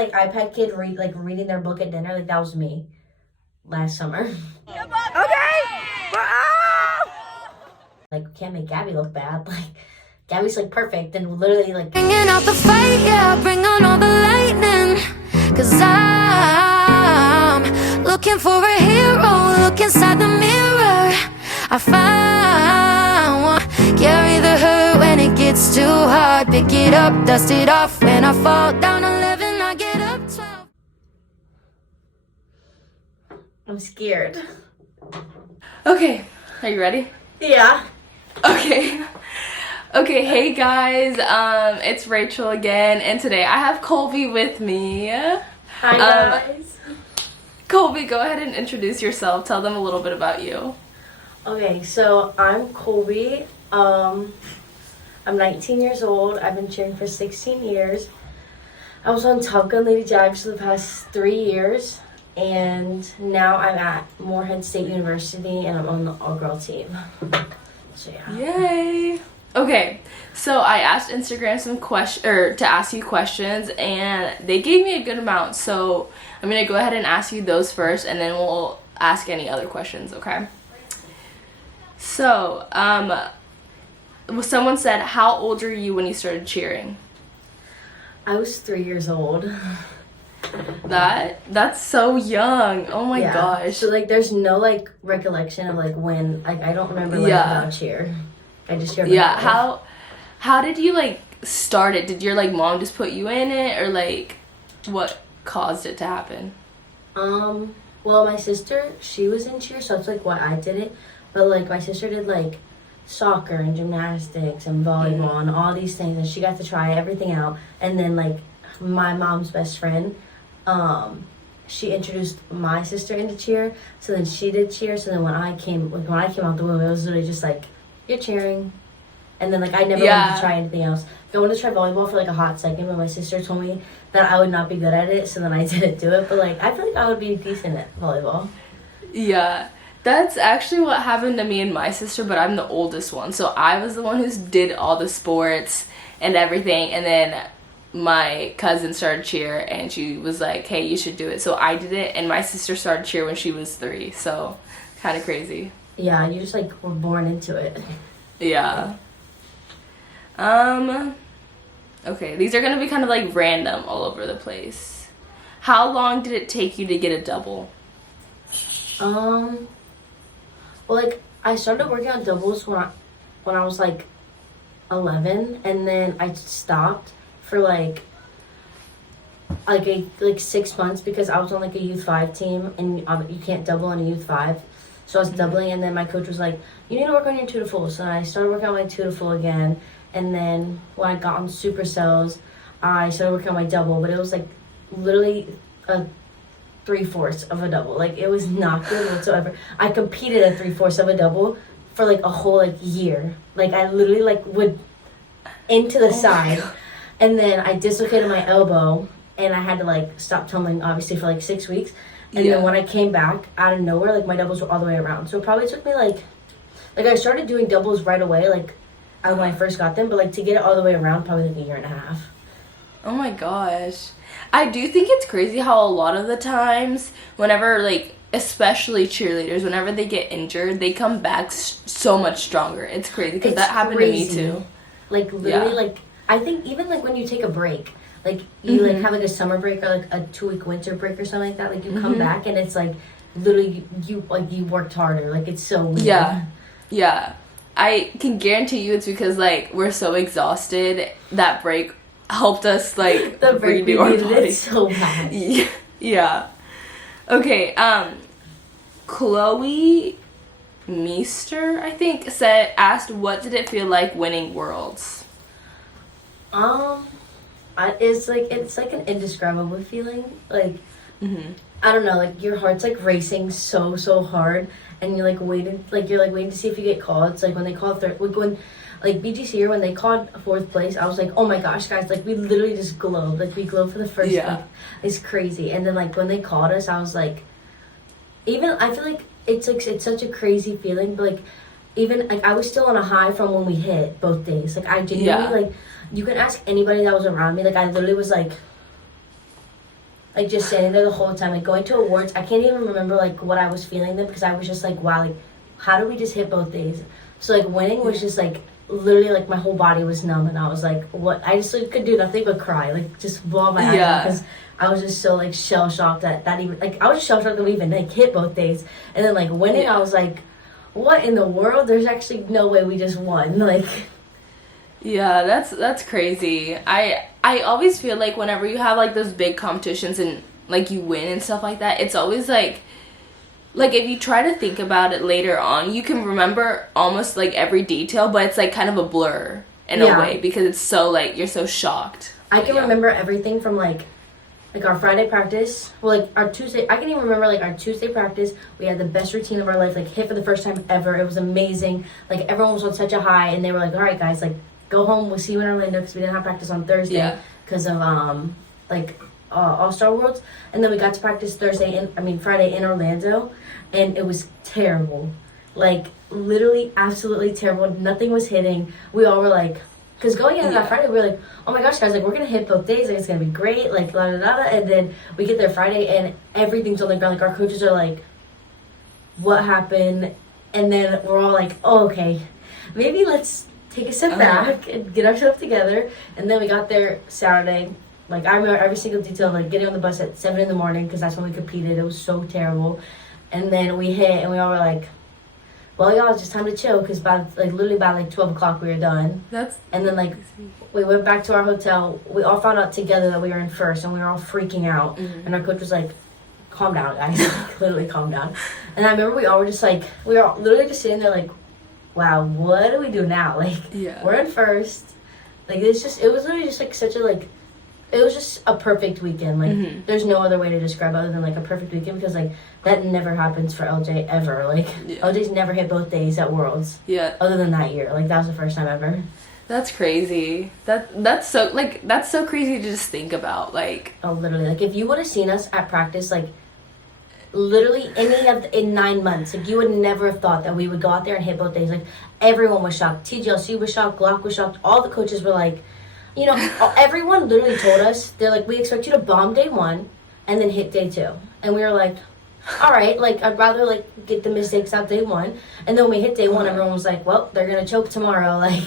Like iPad kid reading their book at dinner, like that was me last summer. Okay. Like can't make Gabby look bad. Like Gabby's like perfect and literally like Bringing out the fight, yeah, bring on all the lightning. Cause I'm looking for a hero, look inside the mirror. I find one, carry the hurt when it gets too hard. Pick it up, dust it off, when I fall down 11, I get up 12. I'm scared. Okay, are you ready? Yeah. Okay. Okay, hey guys, it's Rachel again, and today I have Colby with me. Hi guys. Colby, go ahead and introduce yourself. Tell them a little bit about you. Okay, so I'm Colby. I'm 19 years old. I've been cheering for 16 years. I was on Topun Miami Jags for the past 3 years, and now I'm at Morehead State University, and I'm on the all-girl team. So yeah. Yay! Okay, so I asked Instagram to ask you questions, and they gave me a good amount. So I'm gonna go ahead and ask you those first, and then we'll ask any other questions. Okay. So, someone said, "How old are you when you started cheering?" I was 3 years old. That's so young. Oh my Yeah. gosh. So like, there's no like recollection of like when I don't remember like about cheer. I just cheered. Yeah. How did you like start it? Did your like mom just put you in it, or like what caused it to happen? Well, my sister, she was in cheer, so that's like why I did it. But like my sister did like soccer and gymnastics and volleyball and all these things, and she got to try everything out. And then like my mom's best friend, she introduced my sister into cheer. So then she did cheer. So then when I came out the womb, it was literally just like, you're cheering. And then like I never wanted to try anything else. I wanted to try volleyball for like a hot second, but my sister told me that I would not be good at it, so then I didn't do it. But like I feel like I would be decent at volleyball. Yeah. That's actually what happened to me and my sister, but I'm the oldest one. So I was the one who did all the sports and everything, and then my cousin started cheer, and she was like, hey, you should do it. So I did it, and my sister started cheer when she was 3, so kind of crazy. Yeah, you just like were born into it. Yeah. Okay, these are gonna be kind of like random all over the place. How long did it take you to get a double? Well, like I started working on doubles when I was like 11, and then I stopped for like 6 months because I was on like a youth 5 team, and you can't double on a youth 5. So I was doubling, and then my coach was like, you need to work on your 2 to full. So I started working on my 2 to full again, and then when I got on supercells, I started working on my double, but it was like literally a 3/4 of a double. Like it was not good whatsoever. I competed at 3/4 of a double for like a whole like year. Like I literally like would into the side, and then I dislocated my elbow, and I had to like stop tumbling obviously for like 6 weeks. And then when I came back out of nowhere, like my doubles were all the way around. So it probably took me like I started doing doubles right away, like when I first got them, but like to get it all the way around, probably like a year and a half. Oh my gosh. I do think it's crazy how a lot of the times, whenever like, especially cheerleaders, whenever they get injured, they come back so much stronger. It's crazy because that happened to me too. Like literally, like I think even like when you take a break, like you like have like a summer break or like a 2-week winter break or something like that, like you come back and it's like literally you worked harder. Like it's so weird. Yeah. I can guarantee you it's because like we're so exhausted. That break helped us like the break redo our body. It so bad. Yeah. Okay. Chloe Meester, I think, asked, what did it feel like winning Worlds? It's like an indescribable feeling. Like I don't know, like your heart's like racing so hard, and you're like waiting to see if you get called. It's like when they call like BGC, or when they called 4th place, I was like, oh my gosh, guys, like we literally just glowed. Like we glowed for the first like, it's crazy. And then like when they called us, I was like, I feel like it's such a crazy feeling, but like even like I was still on a high from when we hit both days. Like I genuinely like, you can ask anybody that was around me, like I literally was like like just standing there the whole time, like going to awards. I can't even remember like what I was feeling then because I was just like, wow, like how do we just hit both days? So like winning was just like literally like my whole body was numb and I was like, what? I just like, could do nothing but cry, like just blow my eyes out because I was just so like shell shocked that even like I was shell shocked that we even like hit both days. And then like winning, I was like, what in the world? There's actually no way we just won. Like, yeah, that's crazy. I always feel like whenever you have like those big competitions and like you win and stuff like that, it's always like if you try to think about it later on, you can remember almost like every detail, but it's like kind of a blur in a way because it's so like you're so shocked. I can remember everything from like our Friday practice, well, like our Tuesday, I can even remember like our Tuesday practice. We had the best routine of our life, like hit for the first time ever. It was amazing. Like everyone was on such a high, and they were like, "All right, guys, like go home. We'll see you in Orlando," because we didn't have practice on Thursday because of AllStar Worlds. And then we got to practice Friday in Orlando, and it was terrible. Like literally, absolutely terrible. Nothing was hitting. We all were like. Because going into that Friday, we were like, oh my gosh, guys, like, we're going to hit both days. Like, it's going to be great. Like, la da da da. And then we get there Friday, and everything's on the ground. Like, our coaches are like, what happened? And then we're all like, oh, okay. Maybe let's take a step back and get ourselves together. And then we got there Saturday. Like, I remember every single detail, like, getting on the bus at 7 in the morning because that's when we competed. It was so terrible. And then we hit, and we all were like, well, y'all, it's just time to chill because literally by 12 o'clock we were done. And then like we went back to our hotel. We all found out together that we were in first, and we were all freaking out. Mm-hmm. And our coach was like, "Calm down, guys." Literally, calm down. And I remember we all were just like, we were all literally just sitting there like, "Wow, what do we do now?" Like, we're in first. Like it was literally just like such a like. It was just a perfect weekend. Like, there's no other way to describe it other than, like, a perfect weekend because, like, that never happens for LJ ever. Like, LJ's never hit both days at Worlds. Yeah. Other than that year. Like, that was the first time ever. That's crazy. That's so crazy to just think about. Like, oh, literally. Like, if you would have seen us at practice, like, literally in 9 months, like, you would never have thought that we would go out there and hit both days. Like, everyone was shocked. TGLC was shocked. Glock was shocked. All the coaches were like, you know, everyone literally told us, they're like, we expect you to bomb day 1 and then hit day 2. And we were like, all right, like, I'd rather, like, get the mistakes out day 1. And then when we hit day 1, everyone was like, well, they're going to choke tomorrow. Like,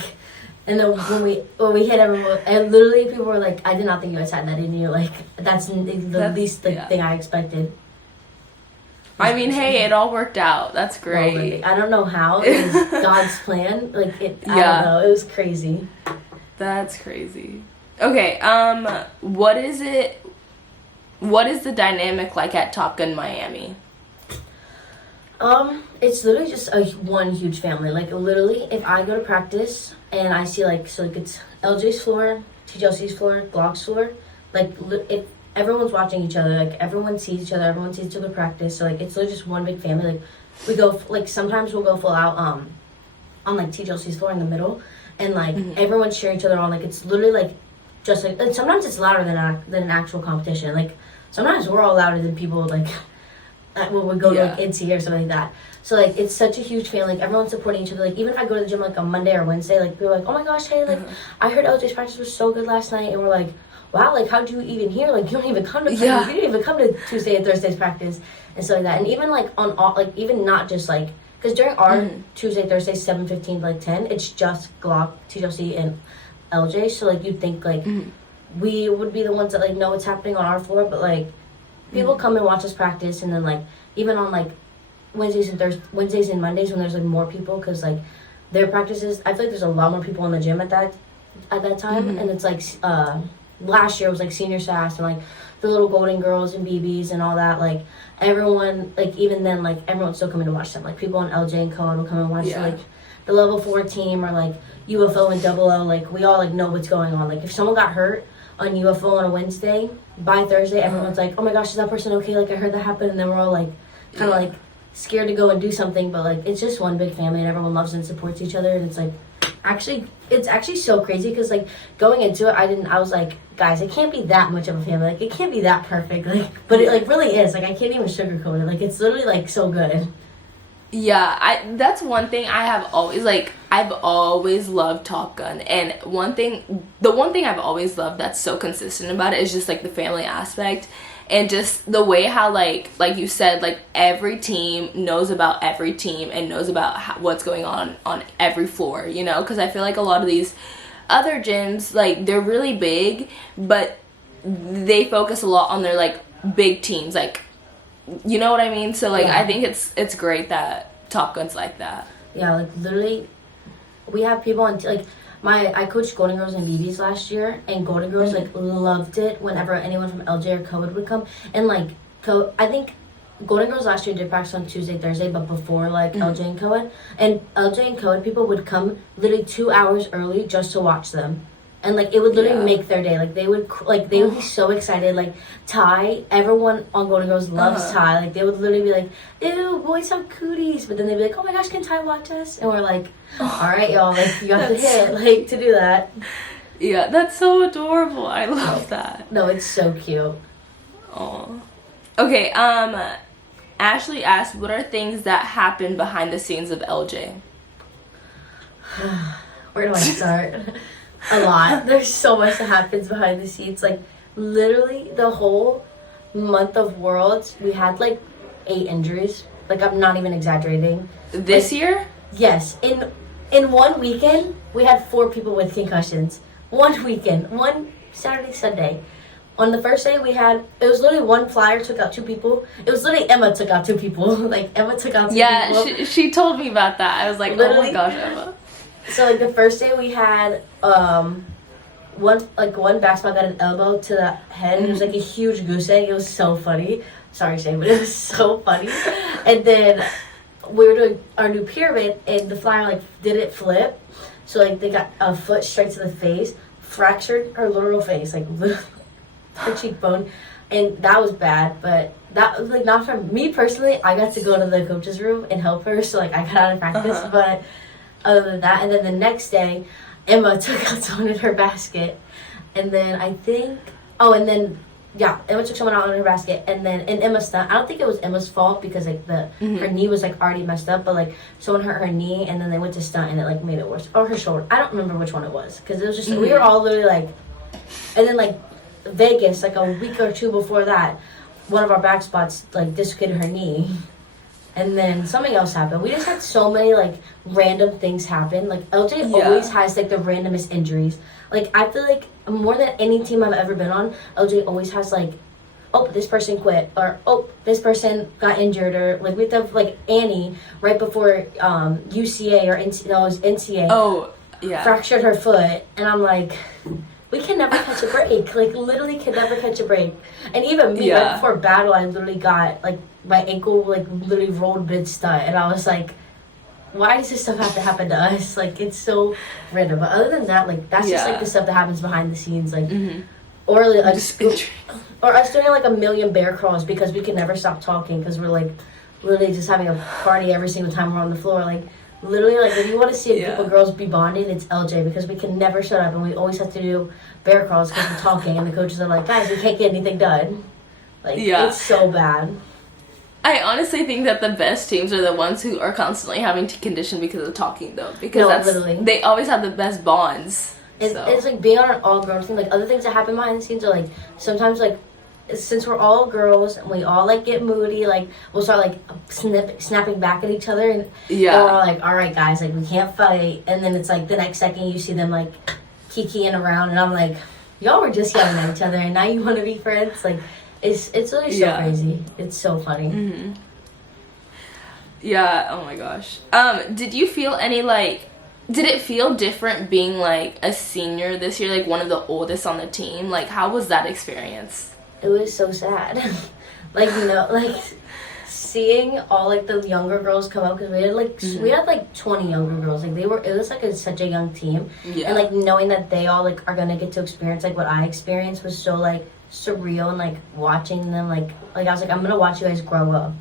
and then when we hit everyone, and literally people were like, I did not think you guys had that in you. Like, that's the least thing I expected. I mean, hey, it all worked out. That's great. Well, I don't know how. It was God's plan. Like, I don't know. It was crazy. That's crazy. Okay, what is the dynamic like at Topun Miami? It's literally just one huge family. Like, literally, if I go to practice and I see, like, so, like, it's LJ's floor, TJLC's floor, Glock's floor, like, if everyone's watching each other, like, everyone sees each other, everyone sees each other practice, so, like, it's literally just one big family. Like, we go, like, sometimes we'll go full out, on, like, TJLC's floor in the middle, and, like, everyone's cheering each other on. Like, it's literally, like, just, like, and sometimes it's louder than an actual competition. Like, sometimes we're all louder than people, like, when we go to, like, NC or something like that. So, like, it's such a huge family. Like, everyone's supporting each other. Like, even if I go to the gym, like, on Monday or Wednesday, like, people are like, oh, my gosh, hey, like, I heard LJ's practice was so good last night. And we're like, wow, like, how'd you even hear? Like, you don't even come to practice. You didn't even come to Tuesday and Thursday's practice and stuff like that. And even, like, on all, like, even not just, like, because during our Tuesday, Thursday, 7:15 to, like, 10, it's just Glock, TJC, and LJ. So, like, you'd think, like, we would be the ones that, like, know what's happening on our floor. But, like, people come and watch us practice. And then, like, even on, like, Wednesdays and Mondays when there's, like, more people. Because, like, their practices, I feel like there's a lot more people in the gym at that time. And it's, like, last year it was, like, senior sass and, like, the little golden girls and BBs and all that. Like, everyone, like, even then, like, everyone's still coming to watch them. Like, people on LJ and Code will come and watch, like, the level 4 team or, like, UFO and Double O. Like, we all, like, know what's going on. Like, if someone got hurt on UFO on a Wednesday, by Thursday, everyone's like, oh my gosh, is that person okay? Like, I heard that happen. And then we're all, like, kind of, like, scared to go and do something. But, like, it's just one big family and everyone loves and supports each other. And it's, like, it's actually so crazy because, like, going into it, I was like, guys, it can't be that much of a family. Like, it can't be that perfect. Like, but it, like, really is. Like, I can't even sugarcoat it. Like, it's literally, like, so good. Yeah, that's one thing I have always, like, I've always loved Top Gun, and the one thing I've always loved that's so consistent about it is just like the family aspect, and just the way how like you said, like every team knows about every team and knows about what's going on every floor, you know, because I feel like a lot of these other gyms, like they're really big, but they focus a lot on their like big teams, like, you know what I mean? So like I think it's great that Top Gun's like that. Yeah, like literally, we have people on like I coached Golden Girls and BBs last year, and Golden Girls like loved it whenever anyone from LJ or Code would come. And like I think Golden Girls last year did practice on Tuesday, Thursday, but before like LJ and Code, and LJ and Code people would come literally 2 hours early just to watch them. And like it would literally make their day. Like they would be so excited. Like Ty, everyone on Golden Girls loves Ty. Like they would literally be like, "Ew, boys have cooties," but then they'd be like, "Oh my gosh, can Ty watch us?" And we're like, "All right, y'all, like you have to hit like to do that." Yeah, that's so adorable. I love that. No, it's so cute. Oh. Okay. Ashley asked, "What are things that happen behind the scenes of LJ?" Where do I start? A lot. There's so much that happens behind the scenes. Like literally the whole month of Worlds, we had like 8 injuries. Like I'm not even exaggerating. This year? Yes. In one weekend, we had 4 people with concussions. One weekend. One Saturday, Sunday. On the first day it was literally one flyer took out 2 people. It was literally Emma took out 2 people. Like Emma took out 2 people. Yeah, she told me about that. I was like, literally, oh my gosh, Emma. So like the first day we had one back spot got an elbow to the head, and it was like a huge goose egg. It was so funny. Sorry, Shane, but it was so funny. And then we were doing our new pyramid, and the flyer like didn't flip, so like they got a foot straight to the face, fractured her literal face, like her cheekbone, and that was bad. But that was like not for me personally. I got to go to the coach's room and help her, so like I got out of practice, but. Other than that, and then the next day, Emma took out someone in her basket, and then Emma took someone out in her basket, and then in Emma's stunt, I don't think it was Emma's fault because like her knee was like already messed up, but like someone hurt her knee, and then they went to stunt, and it like made it worse, or her shoulder. I don't remember which one it was because it was just we were all literally like, and then like Vegas, like a week or 2 before that, one of our back spots like dislocated her knee. And then something else happened. We just had so many, like, random things happen. Like, LJ always has, like, the randomest injuries. Like, I feel like more than any team I've ever been on, LJ always has, like, oh, this person quit. Or, oh, this person got injured. Or, like, we have, like, Annie right before UCA or it was NCA. Oh, yeah. Fractured her foot. And I'm like, we can never catch a break. Like, literally can never catch a break. And even me, right before battle, I literally got, like, my ankle, like, literally rolled mid-stunt. And I was like, why does this stuff have to happen to us? Like, it's so random. But other than that, like, that's just, like, the stuff that happens behind the scenes. Like, or, like, or us doing, like, a million bear crawls because we can never stop talking because we're, like, literally just having a party every single time we're on the floor. Like, literally, like, if you want to see a group of girls be bonded, it's LJ because we can never shut up and we always have to do bear crawls because we're talking and the coaches are like, guys, we can't get anything done. Like, it's so bad. I honestly think that the best teams are the ones who are constantly having to condition because of talking, though. Because they always have the best bonds. It's like being on an all-girls team. Like, other things that happen behind the scenes are, like, sometimes, like, since we're all girls and we all, like, get moody, like, we'll start, like, snapping back at each other. And we're all like, all right, guys, like, we can't fight. And then it's, like, the next second you see them, like, kikiing around. And I'm like, y'all were just yelling at each other and now you want to be friends? Like, it's really so crazy. It's so funny. Yeah, oh my gosh. Did you feel any, like, did it feel different being, like, a senior this year, like, one of the oldest on the team? Like, how was that experience? It was so sad. Like, you know, like, seeing all, like, the younger girls come up, because we had, like, 20 younger girls. Like, it was, like, such a young team. Yeah. And, like, knowing that they all, like, are going to get to experience, like, what I experienced was so, like, surreal. And, like, watching them, like I was like, I'm going to watch you guys grow up.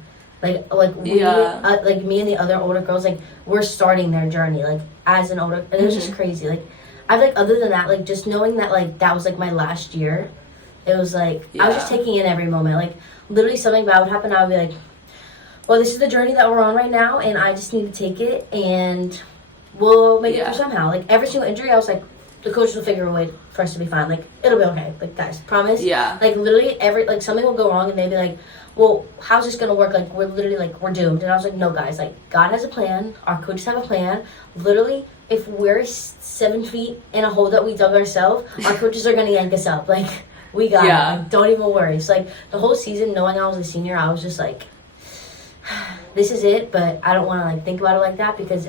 Like we, like, me and the other older girls, like, we're starting their journey, like, as an older, and it was just crazy. Like, I like, other than that, like, just knowing that, like, that was, like, my last year, it was, like, I was just taking in every moment. Like, literally something bad would happen, I would be like, well, this is the journey that we're on right now, and I just need to take it, and we'll make it Yeah. through somehow. Like, every single injury, I was like, the coaches will figure a way for us to be fine. Like, it'll be okay. Like, guys, promise. Yeah. Like, literally, something will go wrong, and they'd be like, well, how's this gonna work? Like, we're literally, like, we're doomed. And I was like, no, guys, like, God has a plan. Our coaches have a plan. Literally, if we're 7 feet in a hole that we dug ourselves, our coaches are gonna yank us up. Like, we got it. Like, don't even worry. It's like, the whole season, knowing I was a senior, I was just like, this is it, but I don't want to, like, think about it like that, because,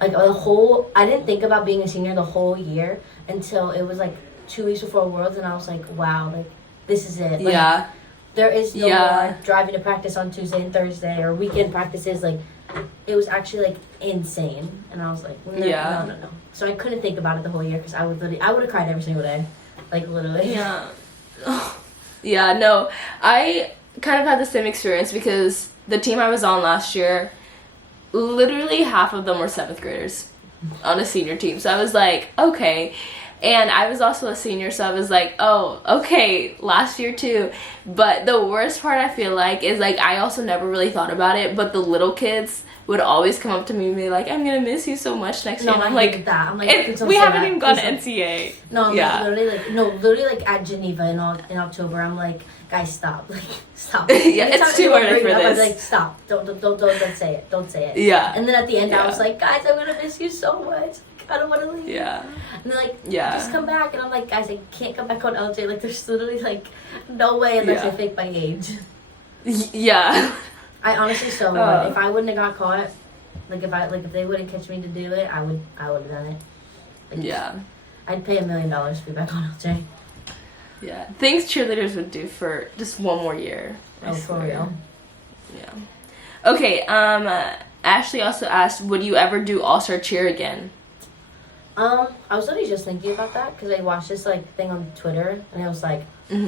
like, I didn't think about being a senior the whole year until it was, like, 2 weeks before Worlds, and I was like, wow, like, this is it. Like, Yeah. there is no more driving to practice on Tuesday and Thursday or weekend practices. Like, it was actually, like, insane. And I was like, no. So I couldn't think about it the whole year, because I would have cried every single day. Like, literally. Yeah. Yeah, no. I kind of had the same experience because the team I was on last year, literally half of them were 7th graders on a senior team. So I was like, okay. And I was also a senior, so I was like, oh, okay, last year too. But the worst part, I feel like, is, like, I also never really thought about it, but the little kids would always come up to me and be like, I'm going to miss you so much next year. And I'm like, that. I'm like, we haven't even gone to NCA. No, I'm literally, like, at Geneva in October, I'm like, guys, stop. Like, stop. Yeah, it's too early for this. I was like, stop. Don't say it. Don't say it. Yeah. And then at the end, I was like, guys, I'm going to miss you so much. I don't want to leave. Yeah. And they're like, just come back. And I'm like, guys, I can't come back on LJ. Like, there's literally, like, no way unless I fake my age. Yeah. I honestly so would. If I wouldn't have got caught, if they wouldn't catch me to do it, I would have done it. Like, Yeah. I'd pay $1 million to be back on LJ. Yeah. Things cheerleaders would do for just one more year. Oh, for real. Yeah. Okay, Ashley also asked, would you ever do AllStar Cheer again? I was literally just thinking about that, because I watched this, like, thing on Twitter, and it was, like,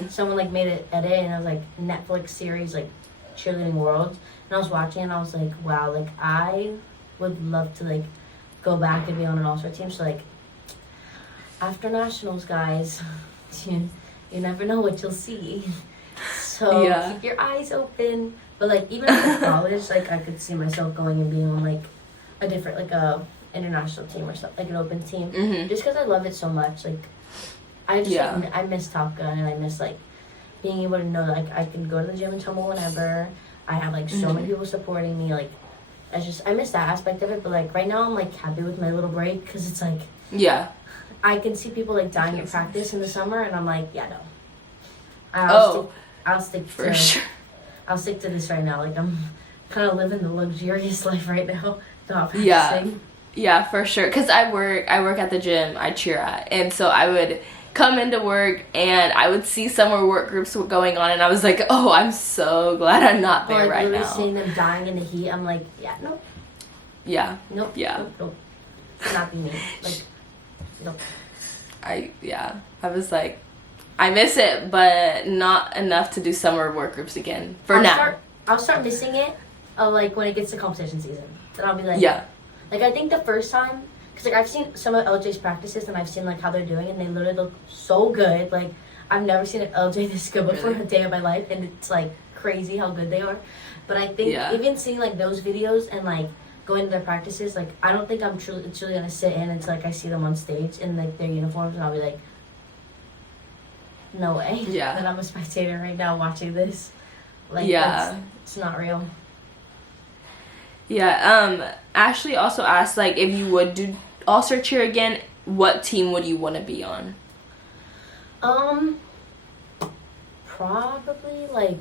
someone, like, made an edit, and it was, like, Netflix series, like, Cheerleading World, and I was watching, and I was like, wow, like, I would love to, like, go back and be on an all-star team. So, like, after nationals, guys, you never know what you'll see. So keep your eyes open. But, like, even in college, like, I could see myself going and being on, like, a different, like, a international team or something, like an open team, just because I love it so much. Like, I just I miss Top Gun, and I miss, like, being able to know that, like, I can go to the gym and tumble whenever. I have, like, so many people supporting me. Like, I miss that aspect of it. But, like, right now I'm, like, happy with my little break, because it's like, I can see people, like, dying at practice in the summer, and I'm like, yeah, no. I'll stick for sure. I'll stick to this right now. Like, I'm kind of living the luxurious life right now, not practicing. Yeah, for sure. Because I work at the gym I cheer at, and so I would come into work and I would see summer work groups going on, and I was like, oh, I'm so glad I'm not there right now. Seeing them dying in the heat, I'm like, nope. Nope. Nope. Not be me. Like, nope. I was like, I miss it, but not enough to do summer work groups again I'll start missing it, like, when it gets to competition season. Then I'll be like, Like, I think the first time, because, like, I've seen some of LJ's practices, and I've seen, like, how they're doing, and they literally look so good. Like, I've never seen an LJ this good before a day of my life, and it's, like, crazy how good they are. But I think even seeing, like, those videos and, like, going to their practices, like, I don't think I'm truly going to sit in until, like, I see them on stage in, like, their uniforms, and I'll be like, no way. Yeah. That I'm a spectator right now watching this. Like, it's not real. Yeah, Ashley also asked, like, if you would do AllStar Cheer again, what team would you want to be on? Probably, like,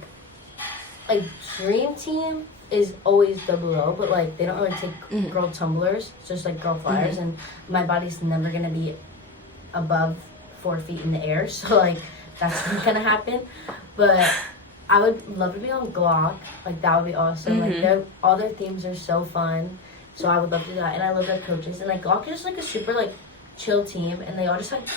Dream Team is always double O, but, like, they don't really take girl tumblers. It's just, like, girl flyers, and my body's never going to be above 4 feet in the air, so, like, that's not going to happen. But I would love to be on Glock. Like, that would be awesome. Like, all their themes are so fun, so I would love to do that. And I love their coaches. And, like, Glock is just, like, a super, like, chill team, and they all just, like,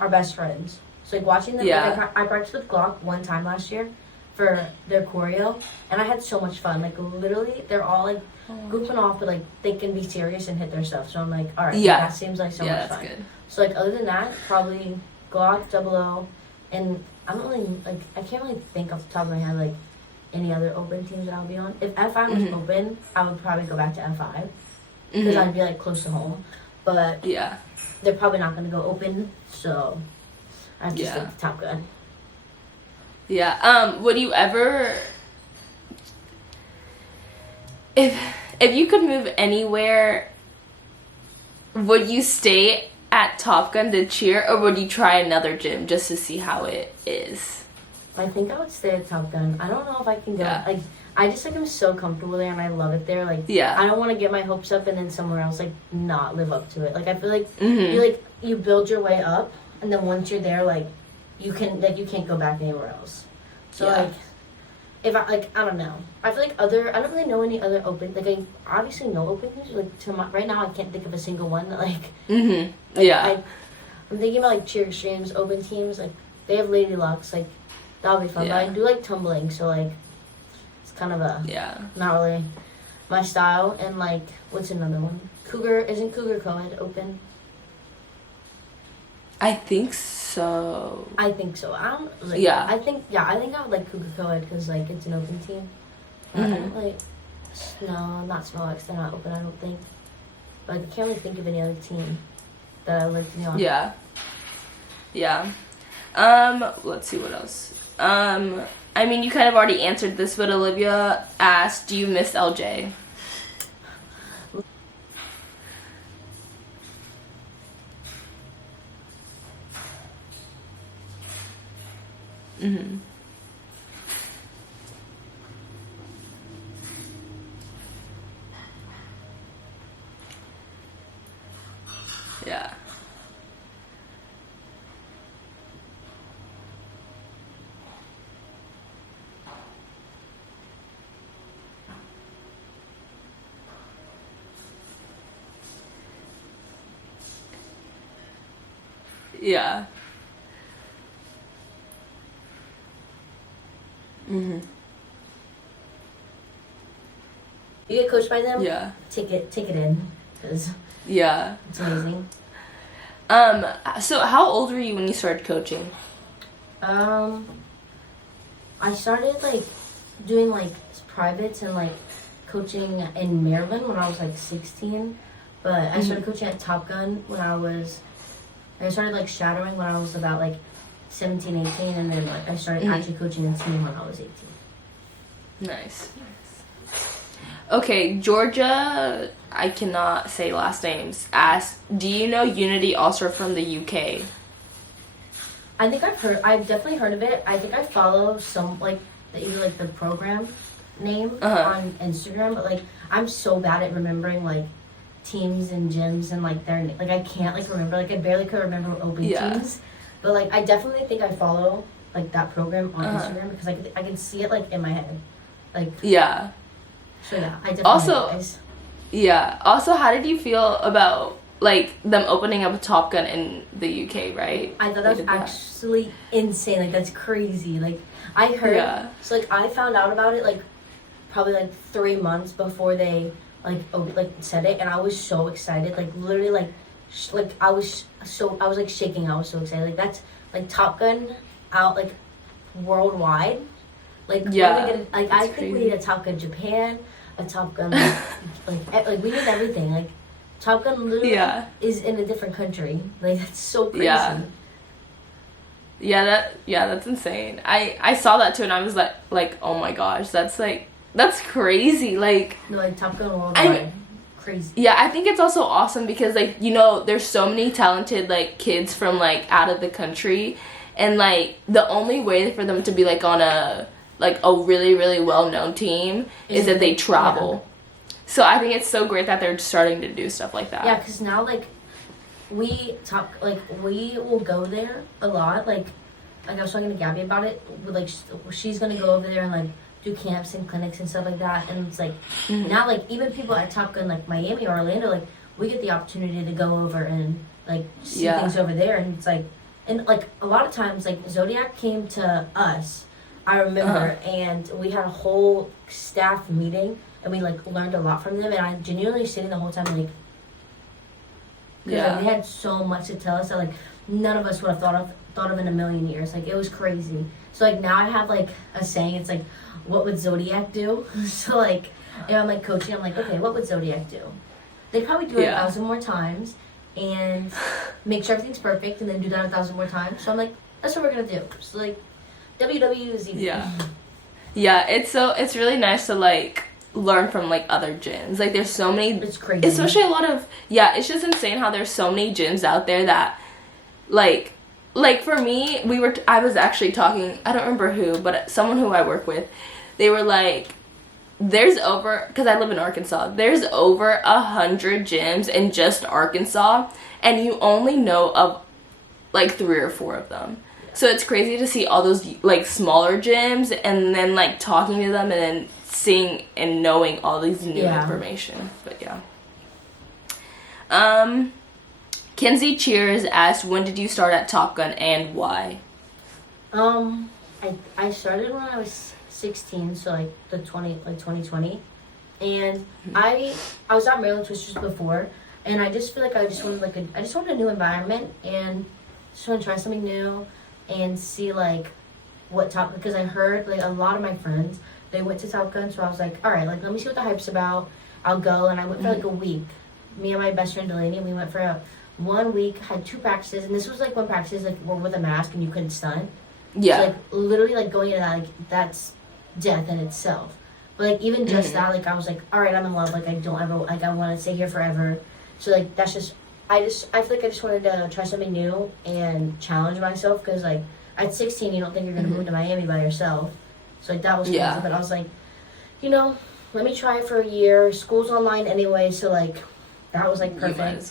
are best friends. So, like, watching them, like, I practiced with Glock one time last year for their choreo, and I had so much fun. Like, literally, they're all, like, goofing off, but, like, they can be serious and hit their stuff. So I'm like, all right, that seems like so much fun. Good. So, like, other than that, probably Glock, double O, and I don't really, like, I can't really think off the top of my head, like, any other open teams that I'll be on. If F5 was open, I would probably go back to F5, because I'd be, like, close to home. but Yeah. they're probably not going to go open, so I have to Yeah. stick to Top Gun. Yeah. Would you ever, if you could move anywhere, would you stay at Top Gun to cheer, or would you try another gym just to see how it is? I think I would stay at Top Gun. I don't know if I can go. Yeah. Like, I just, like, I'm so comfortable there, and I love it there. Like, Yeah. I don't want to get my hopes up and then somewhere else, like, not live up to it. Like, I feel like Mm-hmm. you build your way up, and then once you're there, like, you can't go back anywhere else. So, Yeah. like, if I don't know. I feel like I don't really know any other open, like, I obviously know open teams. Like, right now, I can't think of a single one that, like, Mm-hmm. Yeah. I'm thinking about, like, cheer extremes, open teams. Like, they have Lady Lucks. Like, that'll be fun. Yeah. But I do like tumbling, so, like, it's kind of Yeah. not really my style. And, like, what's another one? Isn't Cougar co-ed open? I think so. I think so. I don't, like, Yeah. I think I would like Cougar co-ed because, like, it's an open team. But I don't like, no, not Small X. They're not open, I don't think. But, like, I can't really think of any other team that I like to be on. Yeah. Yeah. Let's see what else. I mean, you kind of already answered this, but Olivia asked, do you miss LJ? Mm-hmm. Yeah. Yeah. Mhm. You get coached by them? Yeah. Take it in, because Yeah. it's amazing. So how old were you when you started coaching? I started, like, doing, like, privates and, like, coaching in Maryland when I was, like, 16. But I started coaching at Top Gun when I started, like, shadowing when I was about, like, 17, 18. And then, like, I started actually coaching a team when I was 18. Nice. Okay, Georgia, I cannot say last names, asked, do you know Unity AllStar from the UK? I think I've definitely heard of it. I think I follow some, like, either, like, the program name on Instagram. But, like, I'm so bad at remembering, like, teams and gyms and, like, their, like, I can't, like, remember. Like, I barely could remember open teams. But, like, I definitely think I follow, like, that program on Instagram because I can see it, like, in my head. Like, Yeah. so, yeah, I definitely Also, know guys. Yeah. Also, how did you feel about, like, them opening up a Top Gun in the UK, right? I thought They that was did actually insane. Like, that's crazy. Like, I heard, so, like, I found out about it, like, probably, like, 3 months before they, like, said it, and I was so excited. Like, literally, like, I was like, shaking. I was so excited. Like, that's, like, Top Gun out, like, worldwide. Like, Yeah, like, I think we need a Top Gun Japan, a Top Gun, like, we need everything. Like, Top Gun literally is in a different country. Like, that's so crazy. Yeah, that's insane. I saw that too, and I was like, oh my gosh, that's crazy. Like, No, like, Top Gun worldwide. Crazy. Yeah, I think it's also awesome because, like, you know, there's so many talented, like, kids from, like, out of the country, and, like, the only way for them to be, like, on a really, really well-known team is that they travel. So I think it's so great that they're starting to do stuff like that. Yeah, because now, like, we will go there a lot. Like I was talking to Gabby about it. Like, she's going to go over there and, like, do camps and clinics and stuff like that. And it's, like, now, like, even people at Top Gun, like, Miami or Orlando, like, we get the opportunity to go over and, like, see things over there. And it's, like, and, like, a lot of times, like, Zodiac came to us, I remember, and we had a whole staff meeting, and we, like, learned a lot from them. And I genuinely sitting the whole time, like, because like, they had so much to tell us that, like, none of us would have thought of in a million years. Like, it was crazy. So, like, now I have, like, a saying. It's like, what would Zodiac do? So, like, I'm, like, coaching. I'm like, okay, what would Zodiac do? They'd probably do it 1,000 more times, and make sure everything's perfect, and then do that 1,000 more times. So I'm like, that's what we're gonna do. So like, WW is easy. Yeah, it's really nice to like learn from like other gyms. Like there's so many, It's crazy. especially a lot of, it's just insane how there's so many gyms out there that like for me, I was actually talking, I don't remember who, but someone who I work with, they were like, there's over, because I live in Arkansas, there's over 100 gyms in just Arkansas, and you only know of like 3 or 4 of them. So it's crazy to see all those like smaller gyms and then like talking to them and then seeing and knowing all these new information. But Kinsey Cheers asked, when did you start at Top Gun and why? I started when I was 16, so like 2020, and I was at Maryland Twisters before, and I just feel like I just wanted a new environment and just want to try something new and see like because I heard like a lot of my friends, they went to Top Gun, so I was like, all right, like let me see what the hype's about. I'll go, and I went for like a week. Me and my best friend Delaney, we went for 1 week, had 2 practices, and this was like when practices like were with a mask and you couldn't stunt. Yeah. So, like literally like going into that, like that's death in itself. But like even just that, like I was like, all right, I'm in love. Like I don't ever like I want to stay here forever. So like that's just I feel like I just wanted to try something new and challenge myself, because like at 16 you don't think you're gonna move to Miami by yourself. So like that was crazy. But I was like, let me try it for a year. School's online anyway, so like that was like perfect.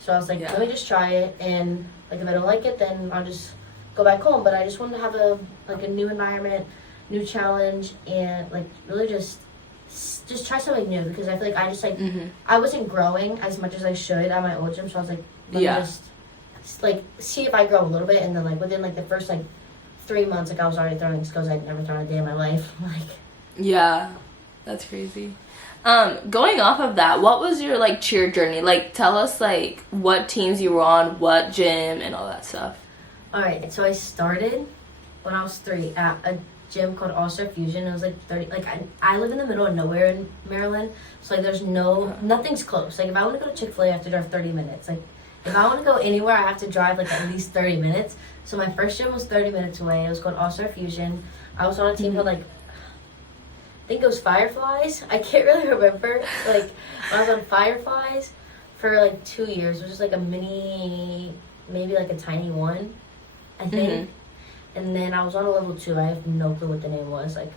So I was like, let me just try it, and like if I don't like it, then I'll just go back home. But I just wanted to have a new environment, new challenge, and like really just try something new, because I feel like I just like I wasn't growing as much as I should at my old gym. So I was like, let me just like see if I grow a little bit, and then like within like the first like 3 months, like I was already throwing skills I'd never thrown a day in my life. Like that's crazy. Going off of that, what was your like cheer journey? Like tell us like what teams you were on, what gym, and all that stuff. All right, so I started when I was 3 at a gym called AllStar Fusion. It was like 30. Like I live in the middle of nowhere in Maryland, so like there's nothing's close. Like if I want to go to Chick-fil-A, I have to drive 30 minutes. Like if I want to go anywhere, I have to drive like at least 30 minutes. So my first gym was 30 minutes away. It was called AllStar Fusion. I was on a team called like, I think it was Fireflies. I can't really remember. Like I was on Fireflies for like 2 years, which is like a mini, maybe like a tiny one, I think. And then I was on a level 2. I have no clue what the name was. Like,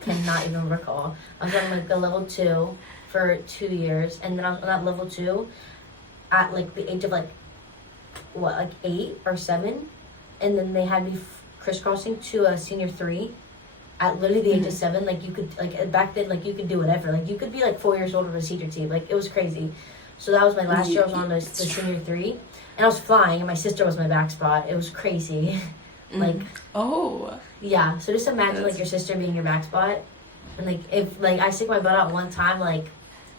cannot even recall. I was on like a level 2 for 2 years, and then I was on that level 2 at like the age of like 8 or 7, and then they had me crisscrossing to a senior 3 at literally the age of 7. Like you could like back then, like you could do whatever. Like you could be like 4 years old on a senior team. Like it was crazy. So that was my last year. I was on the senior 3, and I was flying, and my sister was my back spot. It was crazy. Like yeah, so just imagine like your sister being your back spot, and like if like I stick my butt out one time, like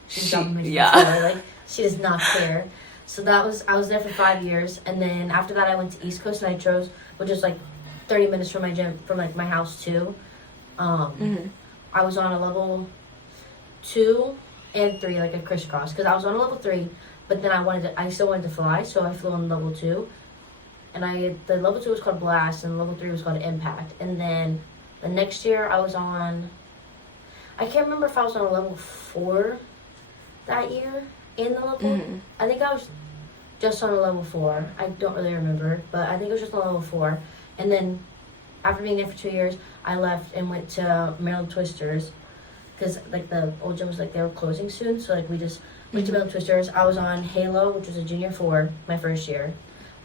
she's dropping my floor. Like she does not care. So I was there for 5 years, and then after that I went to East Coast Nitros, which is like 30 minutes from my gym, from like my house too. I was on a level 2 and 3, like a crisscross, because I was on a level 3, but then I still wanted to fly, so I flew on level 2. And the level 2 was called Blast, and level 3 was called Impact. And then the next year I was on, I can't remember if I was on a level 4 that year in the level. I think I was just on a level 4. I don't really remember, but I think it was just on level 4. And then after being there for 2 years, I left and went to Maryland Twisters, because like the old gym was like they were closing soon. So like we just went to Maryland Twisters. I was on Halo, which was a junior 4 my first year.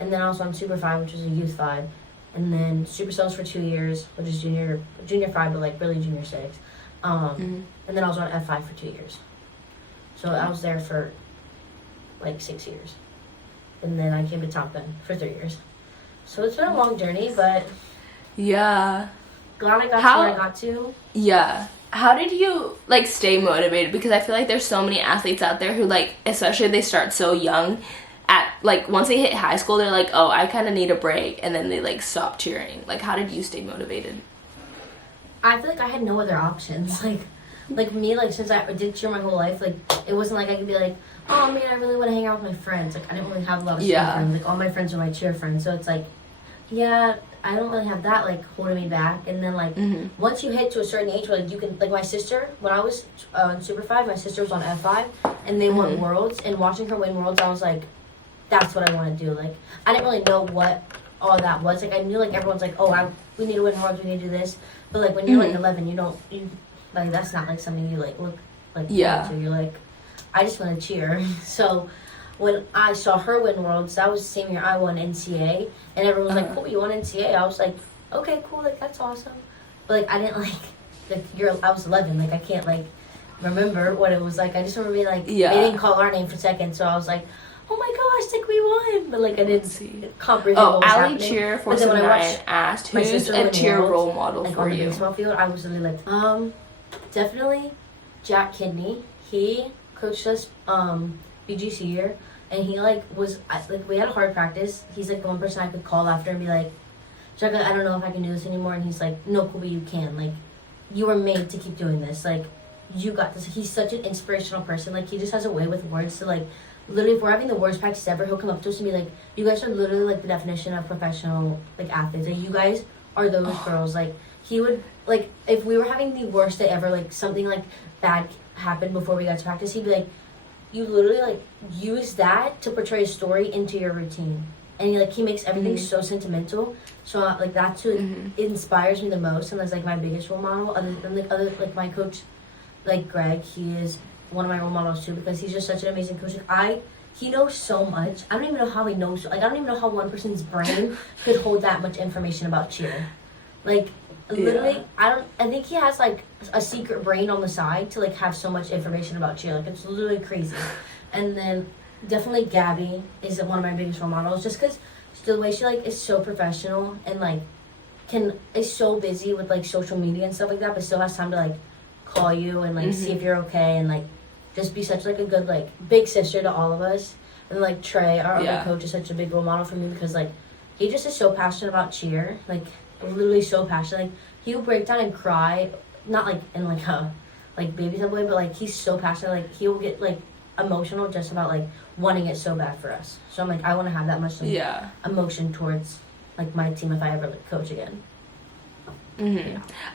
And then I was on Super 5, which was a youth 5. And then Super Cells for 2 years, which is junior 5, but like really junior 6. And then I was on F5 for 2 years. So I was there for like 6 years. And then I came to Top Gun for 3 years. So it's been a long journey, but glad I got to where I got to. How did you like stay motivated? Because I feel like there's so many athletes out there who like, especially if they start so young, at like once they hit high school, they're like, oh, I kind of need a break, and then they like stop cheering. Like how did you stay motivated? I feel like I had no other options. Like like me, like since I did cheer my whole life, like it wasn't like I could be like, oh man, I really want to hang out with my friends. Like I didn't really have a lot of cheer friends. Like all my friends are my cheer friends, so it's like, yeah, I don't really have that like holding me back. And then like once you hit to a certain age, where like you can, like my sister, when I was in Super 5, my sister was on F5, and they won Worlds. And watching her win Worlds, I was like, that's what I want to do. Like I didn't really know what all that was. Like I knew like everyone's like, oh, we need to win Worlds, we need to do this. But like when you're like 11, you like that's not like something you like look like into. You're like, I just want to cheer. So when I saw her win Worlds, that was the same year I won NCA, and everyone was like, cool, you won NCA. I was like, okay, cool, like that's awesome. But like I didn't I was 11, like I can't like remember what it was like. I just remember being like, they didn't call our name for second, so I was like, oh my gosh, like we won. But like I didn't comprehend what was happening. Cheer 479 asked, who's a cheer role model like, for on the you? baseball field, I was really like, definitely Jack Kidney. He coached us BGC year, and he like was like, we had a hard practice. He's like the one person I could call after and be like, Jack, I don't know if I can do this anymore. And he's like, no, Colby, you can. Like you were made to keep doing this. Like you got this. He's such an inspirational person. Like he just has a way with words to like, literally, if we're having the worst practice ever, he'll come up to us and be like, you guys are literally like the definition of professional like athletes. Like you guys are those girls. Like he would, like if we were having the worst day ever, like something like bad happened before we got to practice, he'd be like, you literally like use that to portray a story into your routine. And he makes everything so sentimental. So like that's who inspires me the most, and that's like my biggest role model. Other than my coach, like Greg, he is one of my role models too, because he's just such an amazing coach. Like he knows so much. I don't even know how he knows. Like I don't even know how one person's brain could hold that much information about cheer. Like literally, I think he has like a secret brain on the side to like have so much information about cheer. Like it's literally crazy. And then definitely Gabby is one of my biggest role models, just because the way she like is so professional and like is so busy with like social media and stuff like that, but still has time to like call you and like see if you're okay, and like just be such like a good like big sister to all of us. And like Trey, our other coach, is such a big role model for me, because like he just is so passionate about cheer, like literally so passionate. Like he will break down and cry, not like in like a like baby type way, but like he's so passionate. Like he will get like emotional just about like wanting it so bad for us. So I'm like, I want to have that much like, emotion towards like my team if I ever like coach again.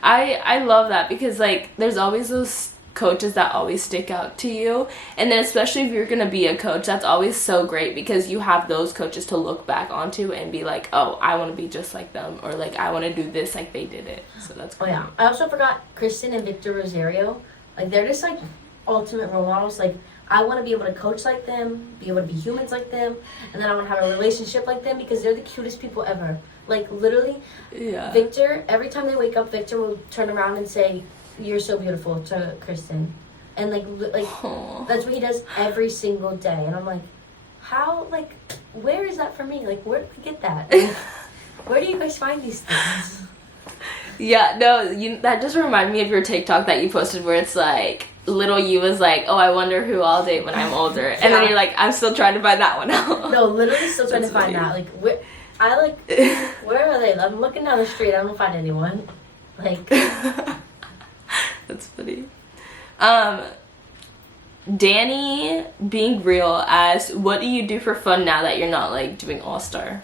I love that, because like there's always those coaches that always stick out to you, and then especially if you're gonna be a coach, that's always so great, because you have those coaches to look back onto and be like, oh, I want to be just like them, or like I want to do this like they did it. So that's cool. I also forgot Kristen and Victor Rosario. Like they're just like ultimate role models. Like I want to be able to coach like them, be able to be humans like them, and then I want to have a relationship like them, because they're the cutest people ever. Like literally, Victor, every time they wake up, Victor will turn around and say, "You're so beautiful" to Kristen, and like that's what he does every single day. And I'm like, how, like, where is that for me? Like, where did we get that? Like, where do you guys find these things? Yeah, no, that just reminded me of your TikTok that you posted, where it's like little you was like, oh, I wonder who I'll date when I'm older, and then you're like, I'm still trying to find that one out. No, literally still trying to find that. Like where where are they? I'm looking down the street, I don't find anyone. Like that's funny. Danny being real asked, what do you do for fun now that you're not like doing AllStar?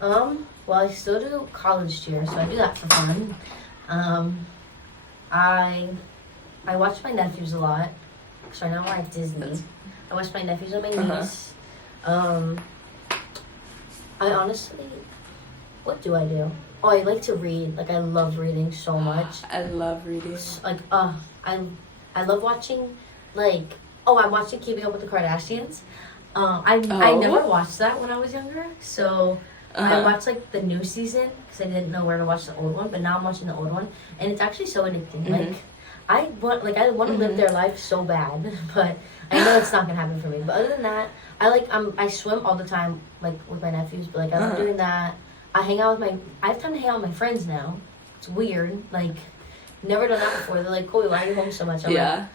Well, I still do college cheer, so I do that for fun. I watch my nephews a lot, because right now I'm at Disney. I watch my nephews and my niece. I honestly, what do I do? Oh, I like to read. Like I love reading so much. I love reading. Like I love watching. Like I'm watching Keeping Up with the Kardashians. I never watched that when I was younger, so. I watched like the new season because I didn't know where to watch the old one, but now I'm watching the old one, and it's actually so addicting. Like I want to live their life so bad, but I know it's not gonna happen for me. But other than that, I swim all the time, like with my nephews. But like I love doing that. I have time to hang out with my friends now. It's weird. Like never done that before. They're like, "Cool, why are you home so much?" I'm like,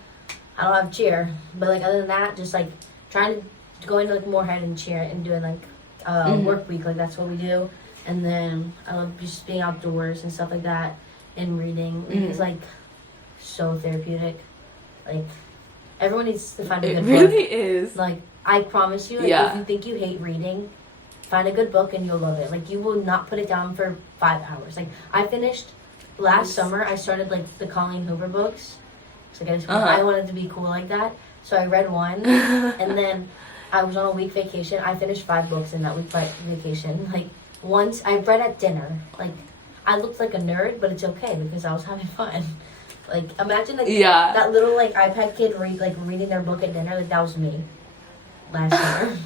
I don't have cheer. But like other than that, just like trying to go into like more head and cheer and doing like. Work week, like that's what we do. And then I love just being outdoors and stuff like that, and reading. It's like so therapeutic. Like, everyone needs to find a It good really book. is. Like, I promise you, like, Yeah. if you think you hate reading, find a good book and you'll love it. Like, you will not put it down for 5 hours. Like, I finished last summer, I started, like, the Colleen Hoover books. So I wanted to be cool like that. So I read one, and then I was on a week vacation. I finished 5 books in that week vacation. Like, once, I read at dinner. Like, I looked like a nerd, but it's okay because I was having fun. Like, imagine, like, that little, like, iPad kid reading their book at dinner. Like, that was me last summer.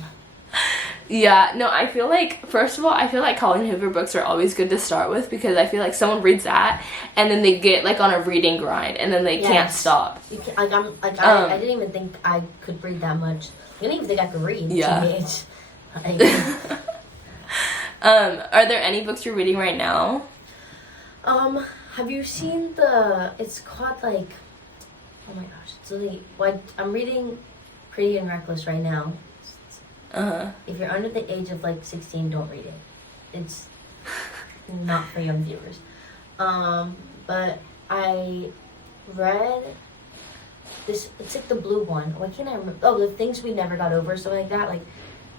Yeah, no, I feel like, first of all, I feel like Colleen Hoover books are always good to start with because I feel like someone reads that and then they get, like, on a reading grind and then they can't stop. You can, I didn't even think I could read that much. I didn't even think I could read. Yeah. Are there any books you're reading right now? Have you seen it's called, like, oh my gosh, it's really, I'm reading Pretty and Reckless right now. If you're under the age of, like, 16, don't read it. It's not for young viewers. But I read this, it's like the blue one. Why can't I remember? Oh, The Things We Never Got Over, something like that. Like,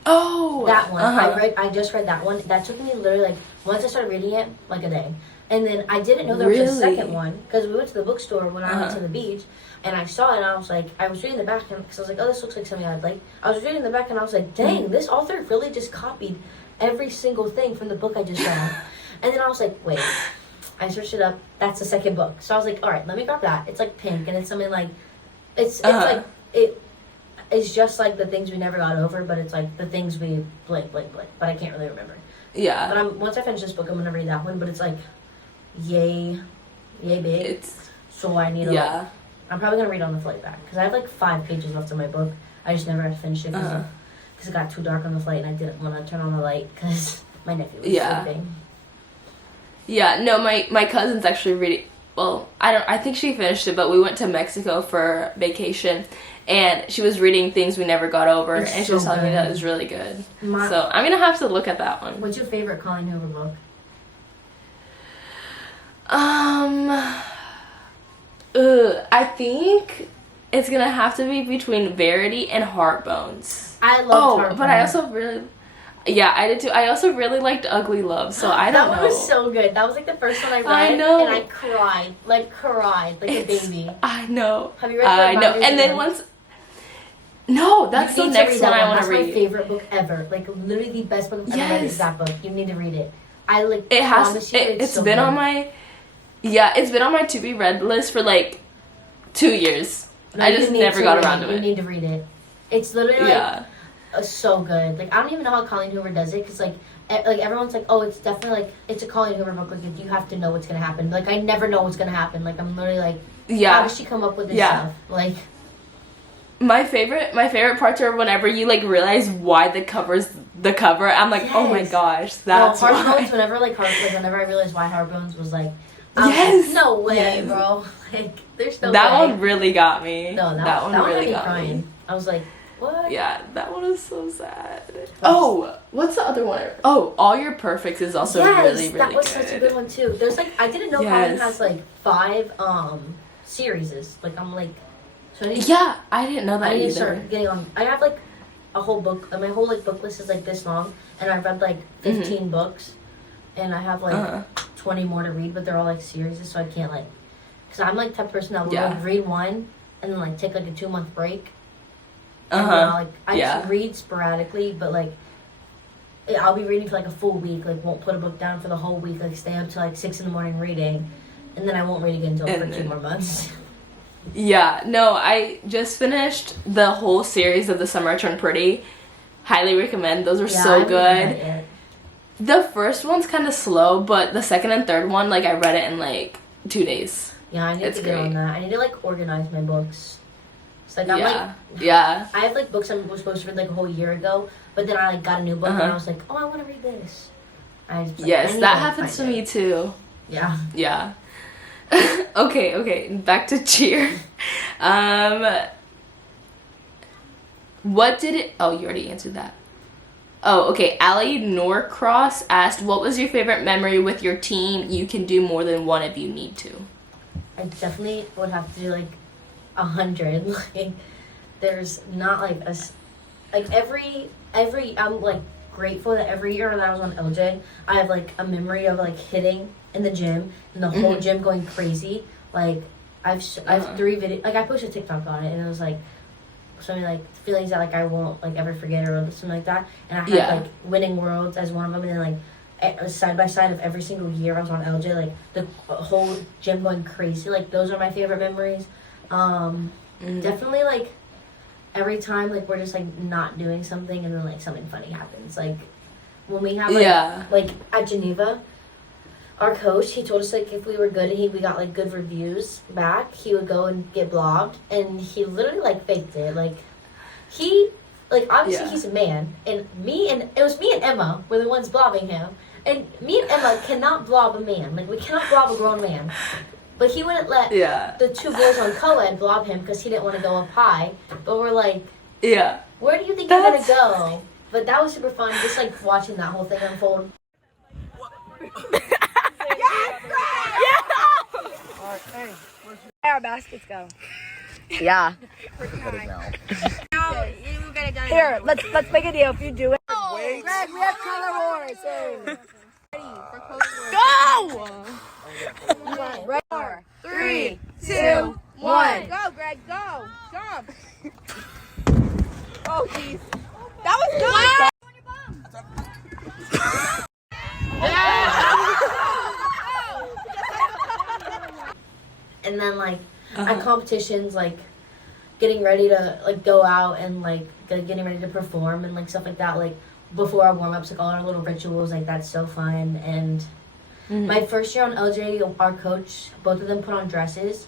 that one. I just read that one. That took me literally, like, once I started reading it, like, a day. And then I didn't know there was a second one because we went to the bookstore when I went to the beach, and I saw it and I was like, I was reading the back because I was like, oh, this looks like something I'd like. I was reading the back and I was like, dang, this author really just copied every single thing from the book I just read. And then I was like, wait, I searched it up. That's the second book. So I was like, all right, let me grab that. It's like pink and it's something like, it's like, it's just like The Things We Never Got Over, but it's like The Things We blank, but I can't really remember. Yeah. But once I finish this book, I'm going to read that one, but it's like, yay big. So I need to, I'm probably going to read on the flight back, because I have like 5 pages left of my book. I just never have finished it, because it got too dark on the flight, and I didn't want to turn on the light, because my nephew was sleeping. Yeah, no, my cousin's actually reading, well, I think she finished it, but we went to Mexico for vacation, and she was reading Things We Never Got Over, and she was telling me that it was really good. So I'm going to have to look at that one. What's your favorite Colleen Hoover book? I think it's gonna have to be between Verity and Heartbones. I love Heartbones. But I also I did too. I also really liked Ugly Love, so I don't know. That was so good. That was like the first one I read. I know. And I cried like a baby. I know. Have you read I know. And then once... No, that's the next one I want to read. That's my favorite book ever. Like, literally the best book I've ever read is that book. You need to read it. It's been on my... Yeah, it's been on my to be read list for like 2 years. No, I just never got around to it. You need to read it. It's literally like so good. Like, I don't even know how Colleen Hoover does it, because like everyone's like, oh, it's definitely like it's a Colleen Hoover book. Like, you have to know what's gonna happen. Like, I never know what's gonna happen. Like, I'm literally like, how does she come up with this stuff? Like, my favorite parts are whenever you like realize why the cover's the cover. I'm like, oh my gosh, that's why. Heartbones. Whenever I realized why Heartbones was like. No way, bro. Like, there's no way. That one really got me. No, that one really got me. I was like, what? Yeah, that one is so sad. Oh, what's the other one? Oh, All Your Perfects is also really, really good. That was such a good one too. There's like, I didn't know Colleen has like 5 series. Like, I'm like, so I didn't know that I need either. to start getting on. I have like a whole book. My whole like book list is like this long, and I've read like 15 books, and I have like 20 more to read, but they're all like series, so I can't like, because I'm like the type of person that will like read one and then like take like a 2-month break. And then I just read sporadically, but like I'll be reading for like a full week, like won't put a book down for the whole week, like stay up till like 6 a.m. reading, and then I won't read again until for 2 more months. Yeah, no, I just finished the whole series of The Summer Turned Pretty. Highly recommend. Those are so good. The first one's kind of slow, but the second and third one, like, I read it in like 2 days. Yeah, I need to get on that. I need to like organize my books. It's like I'm I have like books I was supposed to read like a whole year ago, but then I like got a new book and I was like, oh, I want to read this. That happens to me too. Yeah. Okay, back to Cheer. What did it... Oh, you already answered that. Oh, okay. Allie Norcross asked, what was your favorite memory with your team? You can do more than one if you need to. I definitely would have to do like 100. Like, there's not like like every I'm like grateful that every year that I was on LJ, I have like a memory of like hitting in the gym and the whole gym going crazy. Like I have 3 videos. Like I posted a TikTok on it, and it was like something like feelings that like I won't like ever forget or something like that. And I had like winning worlds as one of them, and then like side by side of every single year I was on LJ, like the whole gym going crazy. Like those are my favorite memories. Definitely like every time like we're just like not doing something and then like something funny happens. Like when we have like at Geneva, our coach, he told us like if we were good and we got like good reviews back, he would go and get blobbed, and he literally like faked it. Like he like obviously he's a man, and it was me and Emma were the ones blobbing him, and me and Emma cannot blob a man. Like we cannot blob a grown man. But he wouldn't let the 2 girls on co-ed blob him because he didn't want to go up high. But we're like, where do you think you're going to go? But that was super fun, just like watching that whole thing unfold. Our baskets go. Yeah. Here, let's make a deal. If you do it, Greg, we have color wars. Hey. Go! Right. 3, 2, 1. Go, Greg. Go. Jump. Oh, jeez. That was good. And then like at competitions, like getting ready to like go out and like getting ready to perform and like stuff like that, like before our warm-ups, like all our little rituals, like that's so fun. And my first year on LJ, our coach, both of them put on dresses.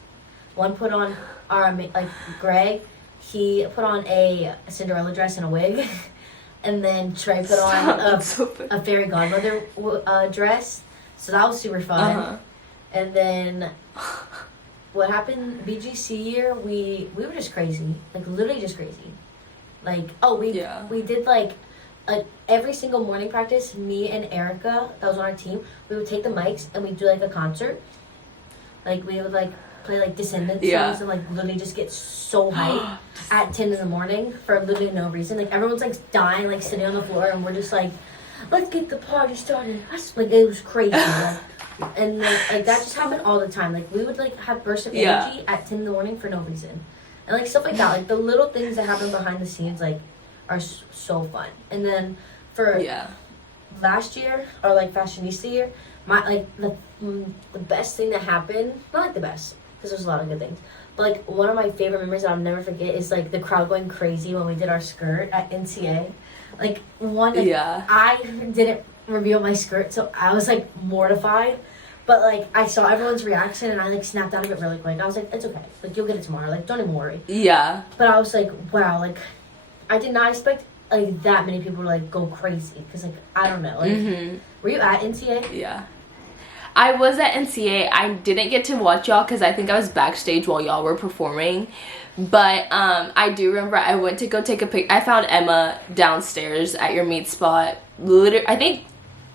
One put on like Greg, he put on a Cinderella dress and a wig. And then Trey put on a fairy godmother dress. So that was super fun. And then what happened BGC year, we were just crazy. Like literally just crazy. Like we did like every single morning practice, me and Erica, that was on our team, we would take the mics and we'd do like a concert. Like we would like play like Descendants songs and like literally just get so hyped at 10 in the morning for literally no reason. Like everyone's like dying, like sitting on the floor, and we're just like, let's get the party started. Like it was crazy. Like, and like that just happened all the time. Like we would like have bursts of energy at 10 in the morning for no reason. And like stuff like that, like the little things that happen behind the scenes like are so fun. And then for last year, or like Fashionista year, my like the best thing that happened, not like the best because there's a lot of good things, but like one of my favorite memories that I'll never forget is like the crowd going crazy when we did our skirt at NCA. Like I didn't reveal my skirt, so I was like mortified, but like I saw everyone's reaction and I like snapped out of it really quick. I was like, it's okay, like you'll get it tomorrow, like don't even worry. But I was like, wow, like I did not expect like that many people to like go crazy, because like I don't know, like were you at NCA? I was at NCA. I didn't get to watch y'all because I think I was backstage while y'all were performing. But I do remember I went to go take a pic. I found Emma downstairs at your meet spot, literally, I think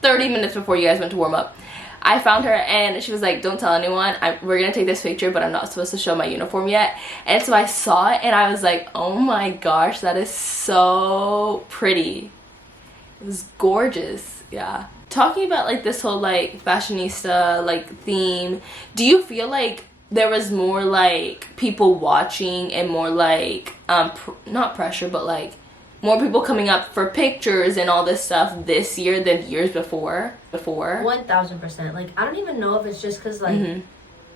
30 minutes before you guys went to warm up. I found her and she was like, don't tell anyone, we're gonna take this picture, but I'm not supposed to show my uniform yet. And so I saw it and I was like, oh my gosh, that is so pretty. It was gorgeous. Talking about like this whole like fashionista like theme, do you feel like there was more like people watching and more like not pressure, but like more people coming up for pictures and all this stuff this year than years before? 1000%. Like I don't even know if it's just because like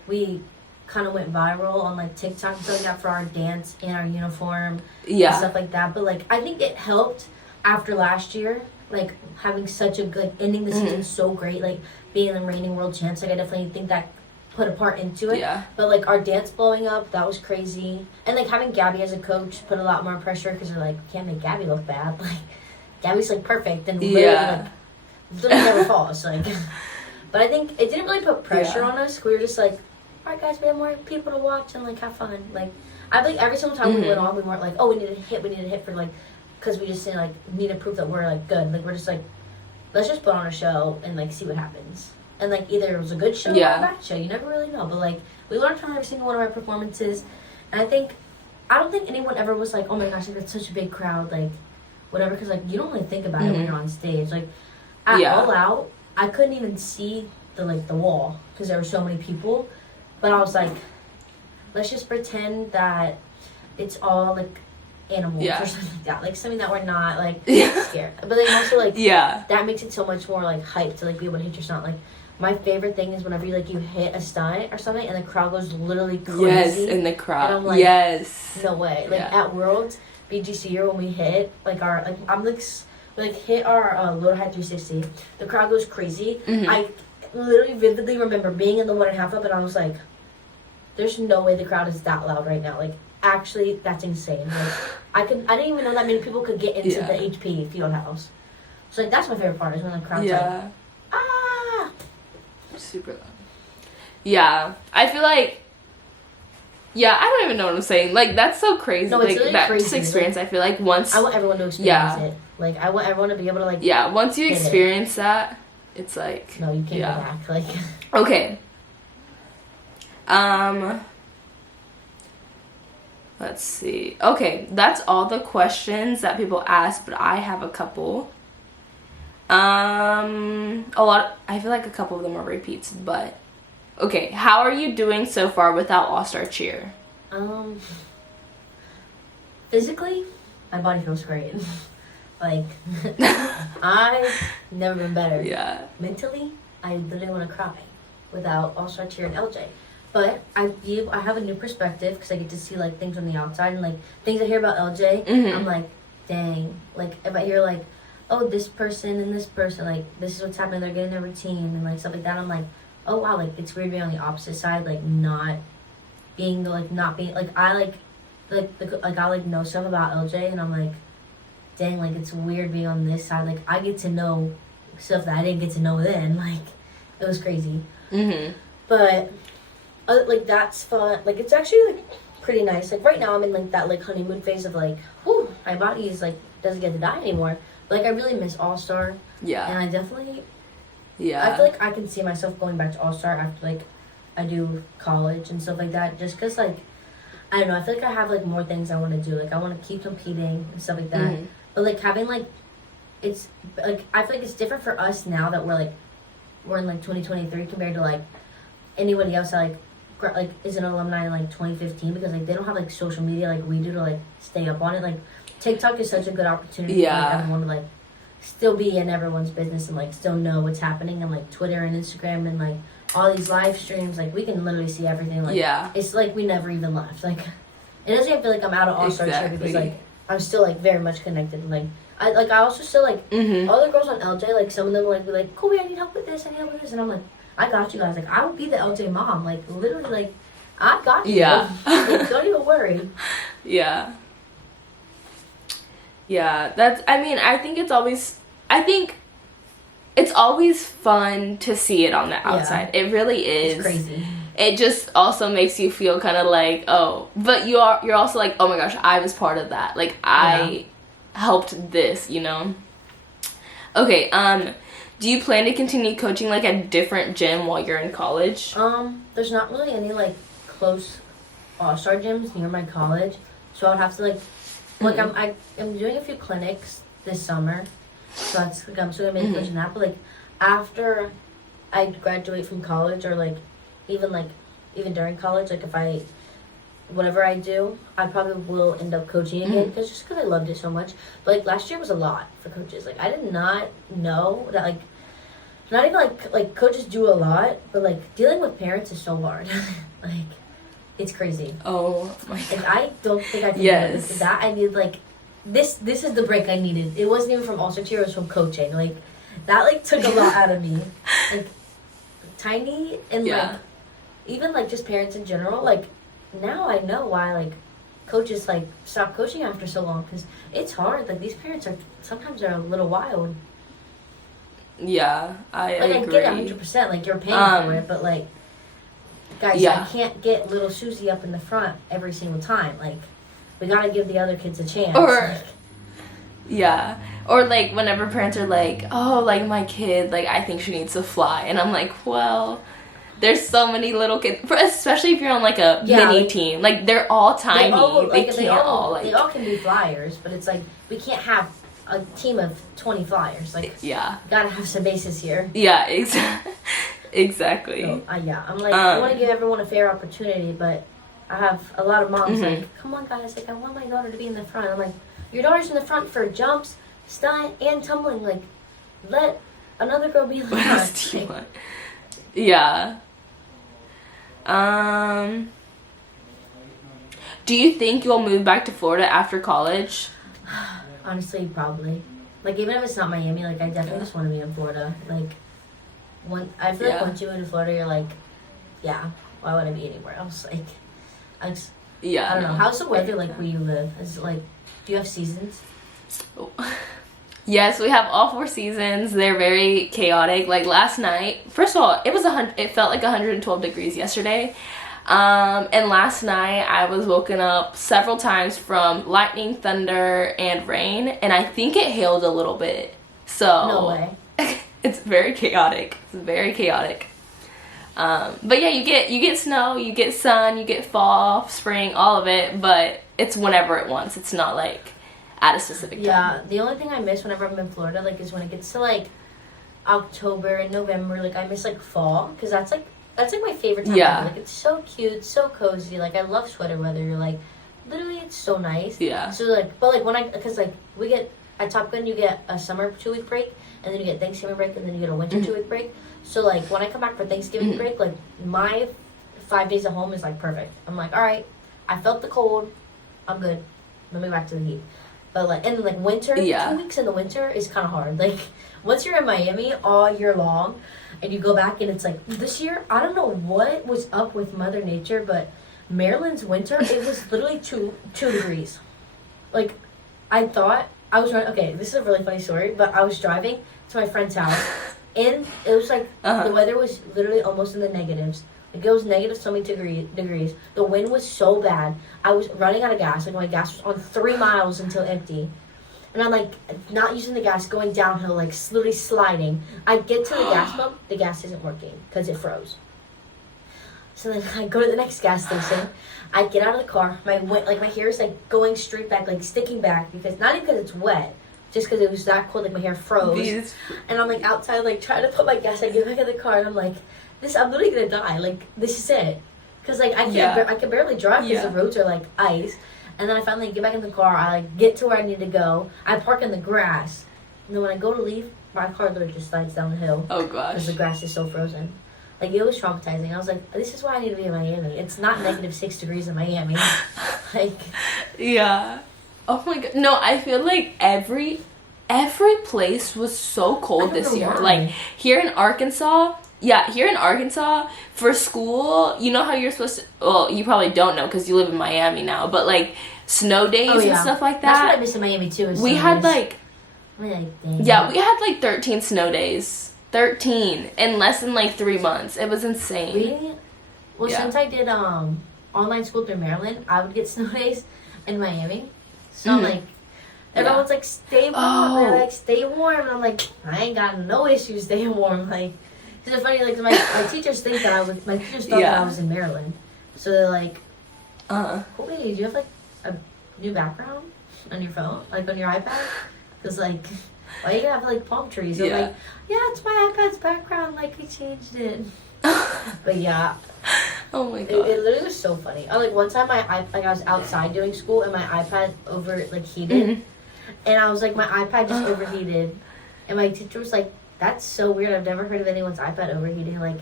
we kind of went viral on like TikTok and stuff like that for our dance and our uniform and stuff like that, but like I think it helped after last year, like having such a good ending the season so great, like being the reigning world champs. Like I definitely think that put a part into it. But like our dance blowing up, that was crazy. And like having Gabby as a coach put a lot more pressure, because they're like, can't make Gabby look bad. Like Gabby's like perfect and literally never falls. Like, but I think it didn't really put pressure on us. We were just like, all right guys, we have more people to watch and like have fun. Like I think every single time we went on, we weren't like, oh, we need a hit for like, because we just didn't like need to prove that we're like good. Like we're just like, let's just put on a show and like see what happens. And like either it was a good show or a bad show, you never really know. But like we learned from every single one of our performances. And I don't think anyone ever was like, oh my gosh, like that's such a big crowd, like whatever, because like you don't really think about it when you're on stage. Like at All Out, I couldn't even see the wall because there were so many people. But I was like, let's just pretend that it's all like animals or something like that, like something that we're not like scared. But then also like that makes it so much more like hype to like be able to hit your stunt. Like my favorite thing is whenever you hit a stunt or something and the crowd goes literally crazy. Yes, in the crowd. And I'm like, no way. Like at Worlds, BGC year when we hit like our we hit our low height 360, the crowd goes crazy. I literally vividly remember being in the 1.5 up and I was like, there's no way the crowd is that loud right now. Like actually that's insane. Like I didn't even know that many people could get into the HP field house. So like that's my favorite part is when the crowd's like super loud. Yeah. I feel like I don't even know what I'm saying. Like that's so crazy. No, it's like really that crazy. Just experience, I feel like once I want everyone to experience it. Like I want everyone to be able to like once you experience that, it's like no, you can't go back. Like okay. Let's see. Okay, that's all the questions that people ask, but I have a couple. I feel like a couple of them are repeats, but okay, how are you doing so far without AllStar Cheer? Physically, my body feels great. Like I've never been better. Yeah. Mentally, I literally want to cry without AllStar Cheer and LJ. But I have a new perspective because I get to see like things on the outside and like things I hear about LJ. I'm like, dang. Like if I hear like, oh, this person and this person, like this is what's happening. They're getting their routine and like stuff like that. I'm like, oh wow, like it's weird being on the opposite side, like not being like I know stuff about LJ and I'm like, dang, like it's weird being on this side. Like I get to know stuff that I didn't get to know then. Like it was crazy. But like that's fun. Like it's actually like pretty nice. Like right now I'm in like that like honeymoon phase of like, whew, my body is like doesn't get to die anymore. But like I really miss AllStar. Yeah. And I definitely I feel like I can see myself going back to AllStar after like I do college and stuff like that. Just cause like I don't know, I feel like I have like more things I want to do. Like I want to keep competing and stuff like that. But like having like it's like I feel like it's different for us now that we're in like 2023 compared to like anybody else that like is an alumni in like 2015 because like they don't have like social media like we do to like stay up on it. Like TikTok is such a good opportunity for like, everyone to like still be in everyone's business and like still know what's happening, and like Twitter and Instagram and like all these live streams, like we can literally see everything. Like it's like we never even left. Like it doesn't even feel like I'm out of AllStar Cheer because like I'm still like very much connected. Like I also still like all the girls on LJ, like some of them like be like, Colby, I need help with this, and I'm like, I got you guys. Like I will be the LJ mom. Like literally, like I got you. Like, don't even worry. That's I think it's always fun to see it on the outside. It really is. It's crazy. It just also makes you feel kind of like, oh, but you're also like, oh my gosh, I was part of that. Like I helped this, you know? Okay, do you plan to continue coaching like a different gym while you're in college? There's not really any like close AllStar gyms near my college, so I would have to like I'm doing a few clinics this summer, so that's like I'm still gonna be coaching that. But like after I graduate from college, or like even during college, like if whatever I do, I probably will end up coaching again because I loved it so much. But like last year was a lot for coaches. Like I did not know that like not even like coaches do a lot, but like dealing with parents is so hard. Like it's crazy. Oh my god. Like I don't think I can do that. I need like this is the break I needed. It wasn't even from AllStar Cheer, it was from coaching. Like that like took a lot out of me. Like Tiny and like even like just parents in general, like now I know why like coaches like stop coaching after so long, because it's hard. Like these parents are sometimes they're a little wild. I agree. I get 100%. Like you're paying for it, but like guys, I can't get little Susie up in the front every single time. Like we gotta give the other kids a chance. Or like whenever parents are like, oh, like my kid, like I think she needs to fly, and I'm like, well, There's so many little kids, especially if you're on like a mini team. Like they're all tiny. They all can be flyers, but it's like we can't have a team of 20 flyers. Like gotta have some bases here. Yeah, exactly. So, I'm like I want to give everyone a fair opportunity, but I have a lot of moms like, come on guys, like I want my daughter to be in the front. I'm like, your daughter's in the front for jumps, stunt, and tumbling. Like, let another girl be in the front. Like, yeah. Do you think you'll move back to Florida after college? Honestly, probably. Like, even if it's not Miami, like, I definitely just want to be in Florida. Like, I feel like once you move to Florida, you're like, why would I be anywhere else? Like, I don't know. How's the weather like where you live? Is it like, do you have seasons? Yes, we have all 4 seasons. They're very chaotic. Like last night, first of all, it felt like 112 degrees yesterday. And last night I was woken up several times from lightning, thunder, and rain, and I think it hailed a little bit. So no way. It's very chaotic. It's very chaotic. But yeah, you get snow, you get sun, you get fall, spring, all of it, but it's whenever it wants. It's not like at a specific time. Yeah, the only thing I miss whenever I'm in Florida, like, is when it gets to like October and November. Like, I miss like fall, because that's like my favorite time. Yeah. Like, it's so cute, so cozy. Like, I love sweater weather. You're like, literally, it's so nice. Yeah. So like, but like because like we get at Top Gun, you get a summer 2-week break, and then you get Thanksgiving break, and then you get a winter 2-week break. So like when I come back for Thanksgiving break, like my 5 days at home is like perfect. I'm like, all right, I felt the cold, I'm good. Let me go back to the heat. But like, and then like winter, 2 weeks in the winter is kind of hard. Like, once you're in Miami all year long, and you go back and it's like, this year, I don't know what was up with Mother Nature, but Maryland's winter, it was literally 2 degrees. Like, I thought, I was running, okay, this is a really funny story, but I was driving to my friend's house, and it was like, the weather was literally almost in the negatives. Like, it was negative so many degrees. The wind was so bad. I was running out of gas. Like, my gas was on 3 miles until empty. And I'm, like, not using the gas, going downhill, like, literally sliding. I get to the gas pump. The gas isn't working because it froze. So then I go to the next gas station. I get out of the car. My hair is, like, going straight back, like, sticking back. Because, not even because it's wet. Just because it was that cold, like, my hair froze. And I'm, like, outside, like, trying to put my gas. I get back in the car, and I'm, like, I'm literally gonna die. Like, this is it. Because, like, I can barely drive because the roads are, like, ice. And then I finally get back in the car. I, like, get to where I need to go. I park in the grass. And then when I go to leave, my car literally just slides down the hill. Oh, gosh. Because the grass is so frozen. Like, it was traumatizing. I was like, this is why I need to be in Miami. It's not negative 6 degrees in Miami. Like. Yeah. Oh, my God. No, I feel like every place was so cold this year. Why. Like, here in Arkansas, for school, you know how you're supposed to, well, you probably don't know because you live in Miami now, but, like, snow days and stuff like that. That's what I miss in Miami, too. We had, like, we had, like, 13 snow days. 13 in less than, like, 3 months. It was insane. Really? Well, since I did online school through Maryland, I would get snow days in Miami. So, I'm like, everyone's like, stay warm. They're like, stay warm. And I'm like, I ain't got no issues staying warm. Like, it's funny, like, my teachers think that my teachers thought that I was in Maryland. So they're like, Colby, do you have, like, a new background on your phone? Like, on your iPad? Because, like, why you have, like, palm trees? I'm like, it's my iPad's background. Like, I changed it. But, yeah. Oh, my God. It literally was so funny. Like, one time, I was outside doing school, and my iPad heated. And I was like, my iPad just overheated. And my teacher was like, that's so weird. I've never heard of anyone's iPad overheating. Like,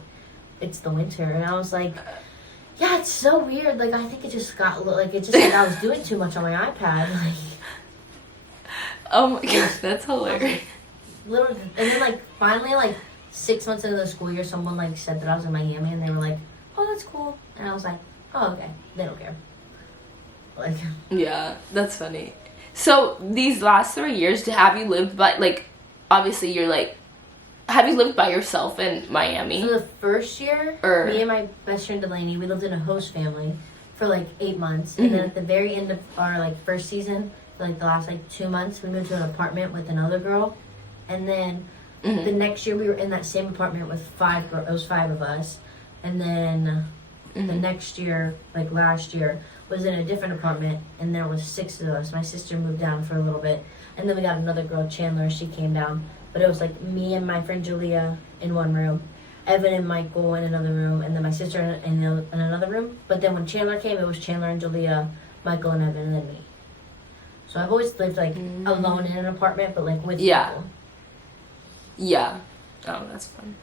it's the winter. And I was like, yeah, it's so weird. Like, I think it just got, like, it's just like I was doing too much on my iPad. Like, oh my gosh, that's hilarious. And then, like, finally, like, 6 months into the school year, someone, like, said that I was in Miami. And they were like, oh, that's cool. And I was like, oh, okay. They don't care. Like, yeah, that's funny. So, these last 3 years, have you lived by, like, obviously you're, like, have you lived by yourself in Miami? So, the first year, me and my best friend Delaney, we lived in a host family for, like, 8 months. And then at the very end of our, like, first season, for, like, the last, like, 2 months, we moved to an apartment with another girl. And then the next year, we were in that same apartment with 5 girls. It was 5 of us. And then the next year, like last year, was in a different apartment, and there was 6 of us. My sister moved down for a little bit, and then we got another girl, Chandler. She came down, but it was like me and my friend Julia in one room, Evan and Michael in another room, and then my sister in another room. But then when Chandler came, it was Chandler and Julia, Michael and Evan, and then me. So I've always lived like alone in an apartment, but like with people. Yeah. Oh, that's fun.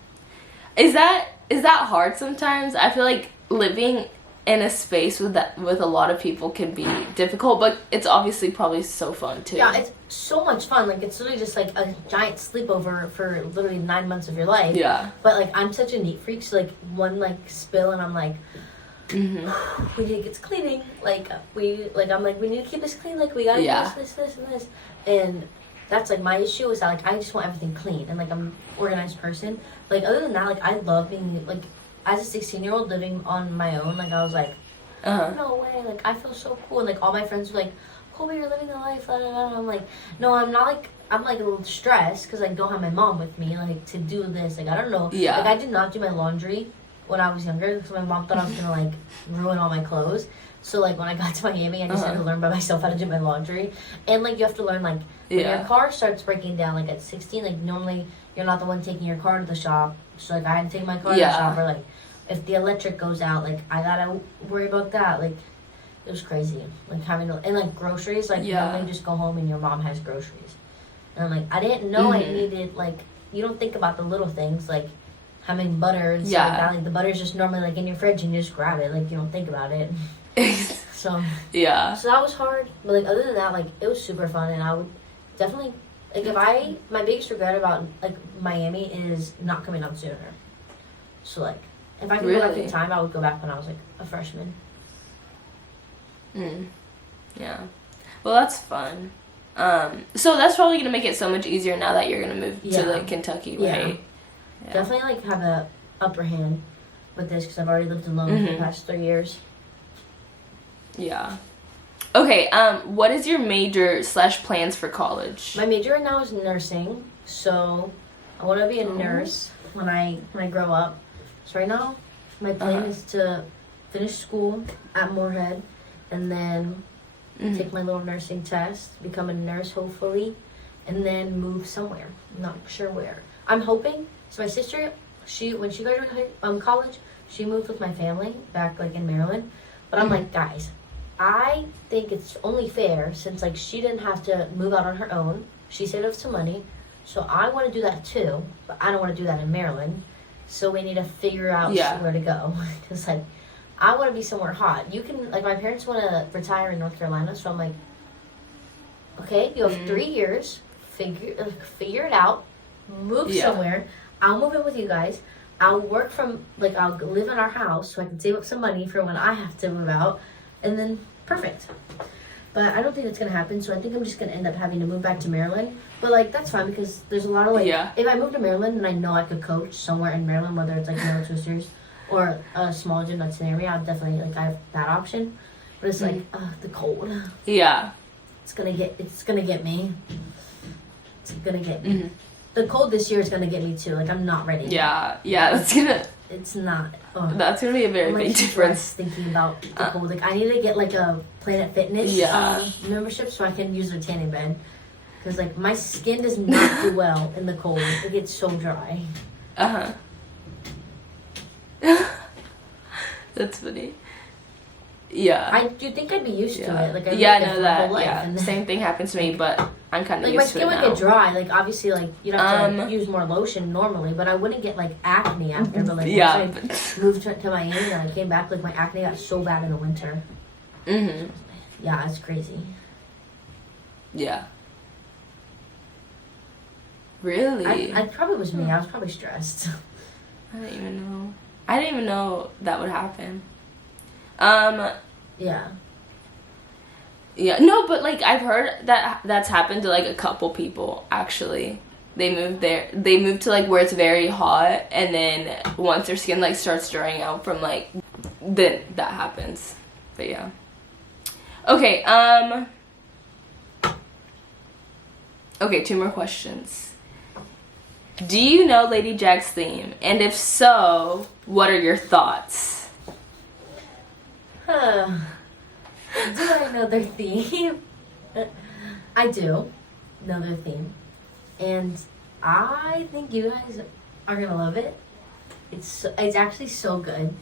Is that hard sometimes? I feel like living in a space with a lot of people can be difficult, but it's obviously probably so fun too. Yeah, it's so much fun. Like, it's literally just like a giant sleepover for literally 9 months of your life. Yeah. But like, I'm such a neat freak, so like one like spill and I'm like, we need to get cleaning. Like I'm like, we need to keep this clean. Like, we gotta do this, and this. And that's like my issue is that like I just want everything clean, and like I'm an organized person. Like, other than that, like I love being like, as a 16-year-old living on my own, like I was like, no way, like I feel so cool. And like all my friends were like, Colby, you're living the life, blah, blah, blah. And I'm like, no, I'm not. Like, I'm like a little stressed because I don't have my mom with me, like to do this. Like, I don't know. Yeah. Like, I did not do my laundry when I was younger because my mom thought I was gonna like ruin all my clothes. So like when I got to Miami, I just had to learn by myself how to do my laundry. And like you have to learn like when your car starts breaking down, like at 16, like normally you're not the one taking your car to the shop. So like I had to take my car to the shop, or like if the electric goes out, like I gotta worry about that. Like it was crazy. Like having to, and like groceries, like normally you just go home and your mom has groceries. And I'm like, I didn't know I needed, like, you don't think about the little things, like having butter and stuff like that. Like the butter's just normally like in your fridge and you just grab it, like you don't think about it. So that was hard, but like other than that, like it was super fun. And I would definitely, like, my biggest regret about like Miami is not coming out sooner. So like if I could go back in time, I would go back when I was like a freshman. Yeah, well, that's fun. So that's probably gonna make it so much easier now that you're gonna move to like Kentucky, right? Yeah. Definitely like have a upper hand with this because I've already lived alone for the past 3 years. Yeah. Okay. What is your major / plans for college? My major right now is nursing, so I want to be a nurse when I grow up. So right now, my plan is to finish school at Moorhead, and then take my little nursing test, become a nurse hopefully, and then move somewhere. I'm not sure where. I'm hoping. So my sister, when she graduated college, she moved with my family back like in Maryland. But I'm like, guys, I think it's only fair since like she didn't have to move out on her own. She saved up some money, so I want to do that too. But I don't want to do that in Maryland. So we need to figure out where to go because like. I want to be somewhere hot. You can, like, my parents want to retire in North Carolina, so I'm like, okay, you have 3 years, figure it out, move somewhere. I'll move in with you guys. I'll work from, like, I'll live in our house so I can save up some money for when I have to move out, and then perfect. But I don't think that's going to happen, so I think I'm just going to end up having to move back to Maryland. But, like, that's fine because there's a lot of, like, if I move to Maryland and I know I could coach somewhere in Maryland, whether it's, like, Maryland Twisters, or a small gym that's near me, I'll definitely, like, I have that option. But it's like, the cold. Yeah. It's gonna get me. It's gonna get me. The cold this year is gonna get me too. Like, I'm not ready. Yeah, that's gonna... It's not. That's gonna be a very big difference. Thinking about the cold. Like, I need to get, like, a Planet Fitness membership so I can use their tanning bed. Because, like, my skin does not do well in the cold. It gets so dry. That's funny. Yeah. I do think I'd be used to it. Like, I know that. Yeah. Same thing happens to me, but I'm kind of used to it now. My skin would get dry. Like, obviously, like, you'd have to use more lotion normally, but I wouldn't get, like, acne after. But, like, once I moved to Miami and I came back, like, my acne got so bad in the winter. Yeah, it's crazy. Yeah. Really? I probably was me. I was probably stressed. I didn't even know that would happen. Yeah. Yeah. No, but like I've heard that that's happened to like a couple people actually. They moved to like where it's very hot, and then once their skin like starts drying out from like, then that happens. But yeah. Okay. Okay, 2 more questions. Do you know Lady Jags' theme? And if so, what are your thoughts? Huh. Do I know their theme? I do know their theme. And I think you guys are going to love it. It's actually so good.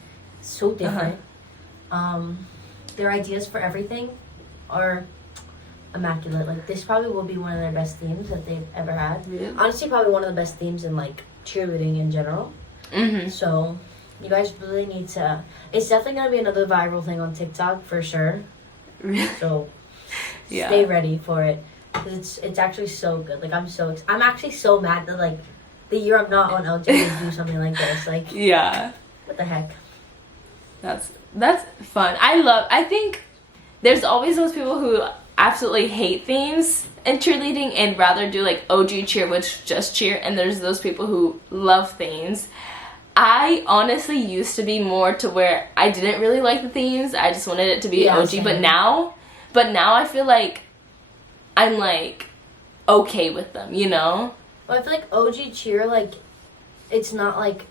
So different. Their ideas for everything are immaculate. Like, this probably will be one of their best themes that they've ever had. Yeah. Honestly, probably one of the best themes in, like, cheerleading in general. So, you guys really need to... It's definitely going to be another viral thing on TikTok, for sure. So, stay ready for it. 'Cause it's actually so good. Like, I'm actually so mad that, like, the year I'm not on LJ to do something like this. Like, yeah. What the heck? That's fun. I think there's always those people who absolutely hate themes in cheerleading and rather do like OG cheer, which just cheer, and there's those people who love themes. I honestly used to be more to where I didn't really like the themes. I just wanted it to be OG, same. but now I feel like I'm like okay with them, you know? Well, I feel like OG cheer, like, it's not like,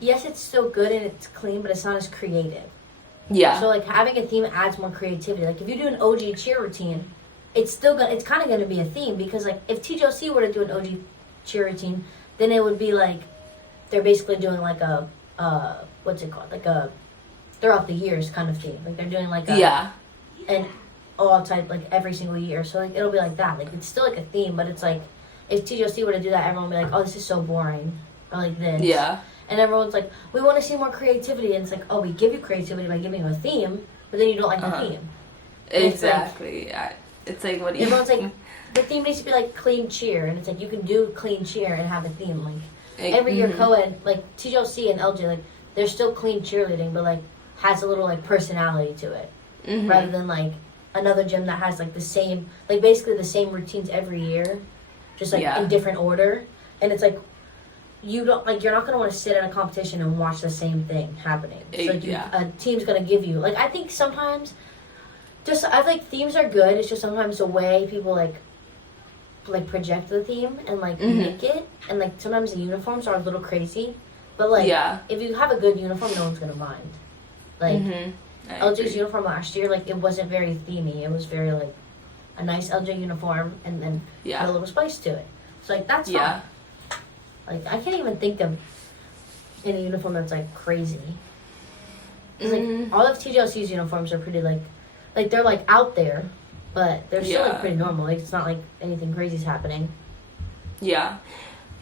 yes, it's still good and it's clean, but it's not as creative. Yeah. So, like, having a theme adds more creativity. Like, if you do an OG cheer routine, it's kind of gonna be a theme, because, like, if TJOC were to do an OG cheer routine, then it would be like they're basically doing like a what's it called? Like a throughout the years kind of theme. Like, they're doing like a an all type, like, every single year. So, like, it'll be like that. Like, it's still like a theme, but it's like if TJOC were to do that, everyone would be like, oh, this is so boring, or like this. Yeah. And everyone's like, we want to see more creativity. And it's like, oh, we give you creativity by giving you a theme, but then you don't like the theme. And Exactly. It's like, what do you... Everyone's like, the theme needs to be like clean cheer. And it's like, you can do clean cheer and have a theme. Like, every year co-ed, like, TJOC and LJ, like, they're still clean cheerleading, but, like, has a little, like, personality to it. Rather than, like, another gym that has, like, the same, like, basically the same routines every year. Just, like, in different order. And it's like, you're not going to want to sit in a competition and watch the same thing happening. So, like, a team's going to give you, like, I think sometimes, I feel like themes are good. It's just sometimes the way people, like project the theme and, like, make it. And, like, sometimes the uniforms are a little crazy. But, like, if you have a good uniform, no one's going to mind. Like, LJ's uniform last year, like, it wasn't very themey. It was very, like, a nice LJ uniform and then had a little spice to it. So, like, that's fine. Like, I can't even think of any uniform that's, like, crazy. Cause, like, all of TJLC's uniforms are pretty, like, they're, like, out there, but they're still, like, pretty normal. Like, it's not, like, anything crazy's happening. Yeah.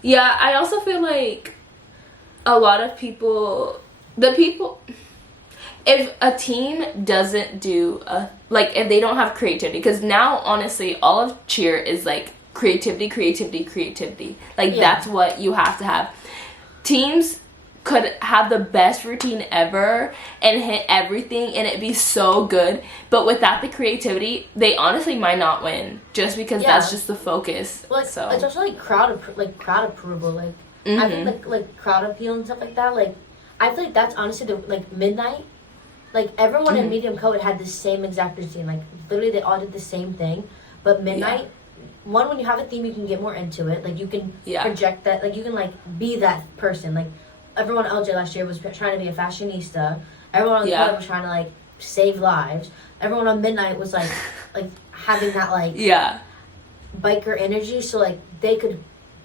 Yeah, I also feel like a lot of people, if a team doesn't do, if they don't have creativity, because now, honestly, all of cheer is, like, creativity. Like, that's what you have to have. Teams could have the best routine ever and hit everything and it'd be so good, but without the creativity, they honestly might not win, just because that's just the focus. Well, like, so it's also, like, crowd approval. Like, I think, like, crowd appeal and stuff like that. Like, I feel like that's honestly the, like, midnight. Like, everyone in medium code had the same exact routine. Like, literally, they all did the same thing. But midnight, one, when you have a theme, you can get more into it. Like, you can project that. Like, you can, like, be that person. Like, everyone on LJ last year was trying to be a fashionista. Everyone on code was trying to, like, save lives. Everyone on midnight was, like having that, like, biker energy. So, like, they could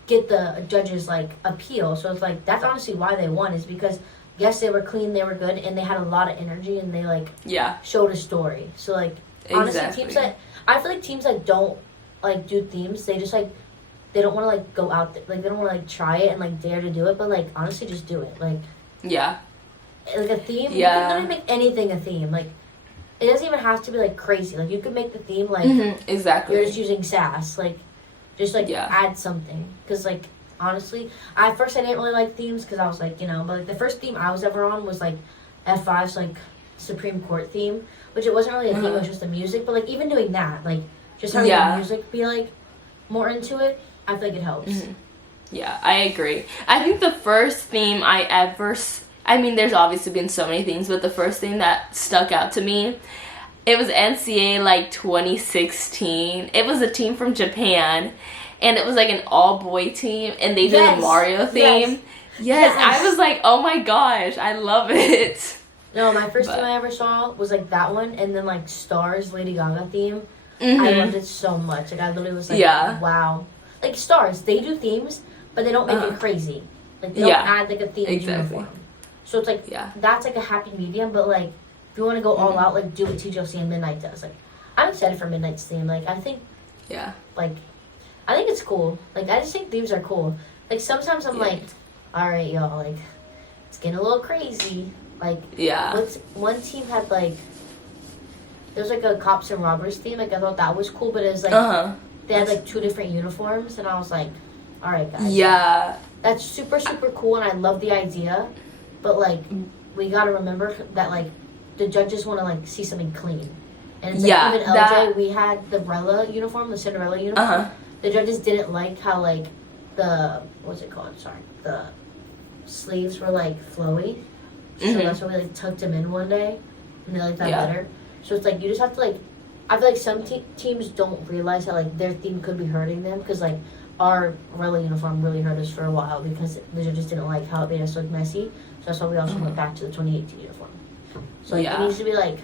get the judges, like, appeal. So, it's, like, that's honestly why they won, is because... Yes, they were clean, they were good, and they had a lot of energy, and they, like, showed a story. So, like, honestly, I feel like teams that don't, like, do themes, they just, like, they don't want to, like, go out there. Like, they don't want to, like, try it and, like, dare to do it, but, like, honestly, just do it. Like, like, a theme, you can literally make anything a theme. Like, it doesn't even have to be, like, crazy. Like, you could make the theme, like, you're just using sass. Like, just, like, add something. Because, like, honestly, at first I didn't really like themes because I was like, you know, but, like, the first theme I was ever on was, like, F5's, like, Supreme Court theme, which it wasn't really a theme, it was just the music, but, like, even doing that, like, just having the music be, like, more into it, I feel like it helps. Yeah, I agree. I think the first theme there's obviously been so many themes, but the first thing that stuck out to me, it was NCAA, like, 2016. It was a team from Japan. and it was like an all-boy team, and they did Yes. a Mario theme. Yes, I was like, oh my gosh, I love it. No, my first But- team I ever saw was like that one, and then like Stars, Lady Gaga theme. I Mhm. loved it so much. Like I literally was like, Yeah. wow. Like Stars, they do themes, but they don't make it crazy. Like they don't Yeah. add like a theme Exactly. uniform. So it's like Yeah. that's like a happy medium, but like if you want to go all out, like do what TGLC and Midnight does. Like I'm excited for Midnight's theme. Like I think it's cool. Like I just think themes are cool. Like sometimes I'm Yeah. like, all right, y'all, like it's getting a little crazy. Like Yeah. one team had like there was like a cops and robbers theme. Like I thought that was cool, but it was like they had like 2 different uniforms, and I was like, all right, guys. Yeah. That's super, super cool, and I love the idea. But, like, we got to remember that, like, the judges want to, like, see something clean. And it's like, Yeah, even LJ, that- we had the Rella uniform, the Cinderella uniform. The judges didn't like how, like, what's it called? Sorry. The sleeves were, like, flowy. So that's why we, like, tucked them in one day. And they liked that better. So it's like, you just have to, like, I feel like some teams don't realize that, like, their theme could be hurting them. Because, like, our Rella uniform really hurt us for a while because the judges didn't like how it made us look messy. So that's why we also went back to the 2018 uniform. So like, it needs to be like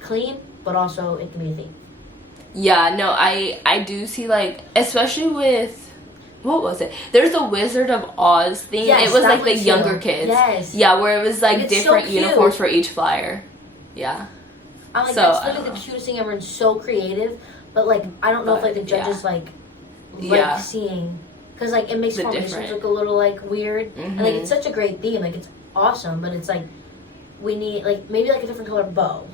clean, but also it can be a theme. Yeah, no, I do see, like, especially with, what was it? There's the Wizard of Oz theme. Yes, it was that like the one too. younger kids. Yes. Yeah, where it was like It's so different cute. uniforms for each flyer. Yeah. I'm like, So, that's I literally don't the cutest thing ever and so creative. But like, I don't know if like the judges like seeing, because like it makes The formations different. look a little like weird. And like it's such a great theme, like it's awesome, but it's like we need like maybe like a different color bow.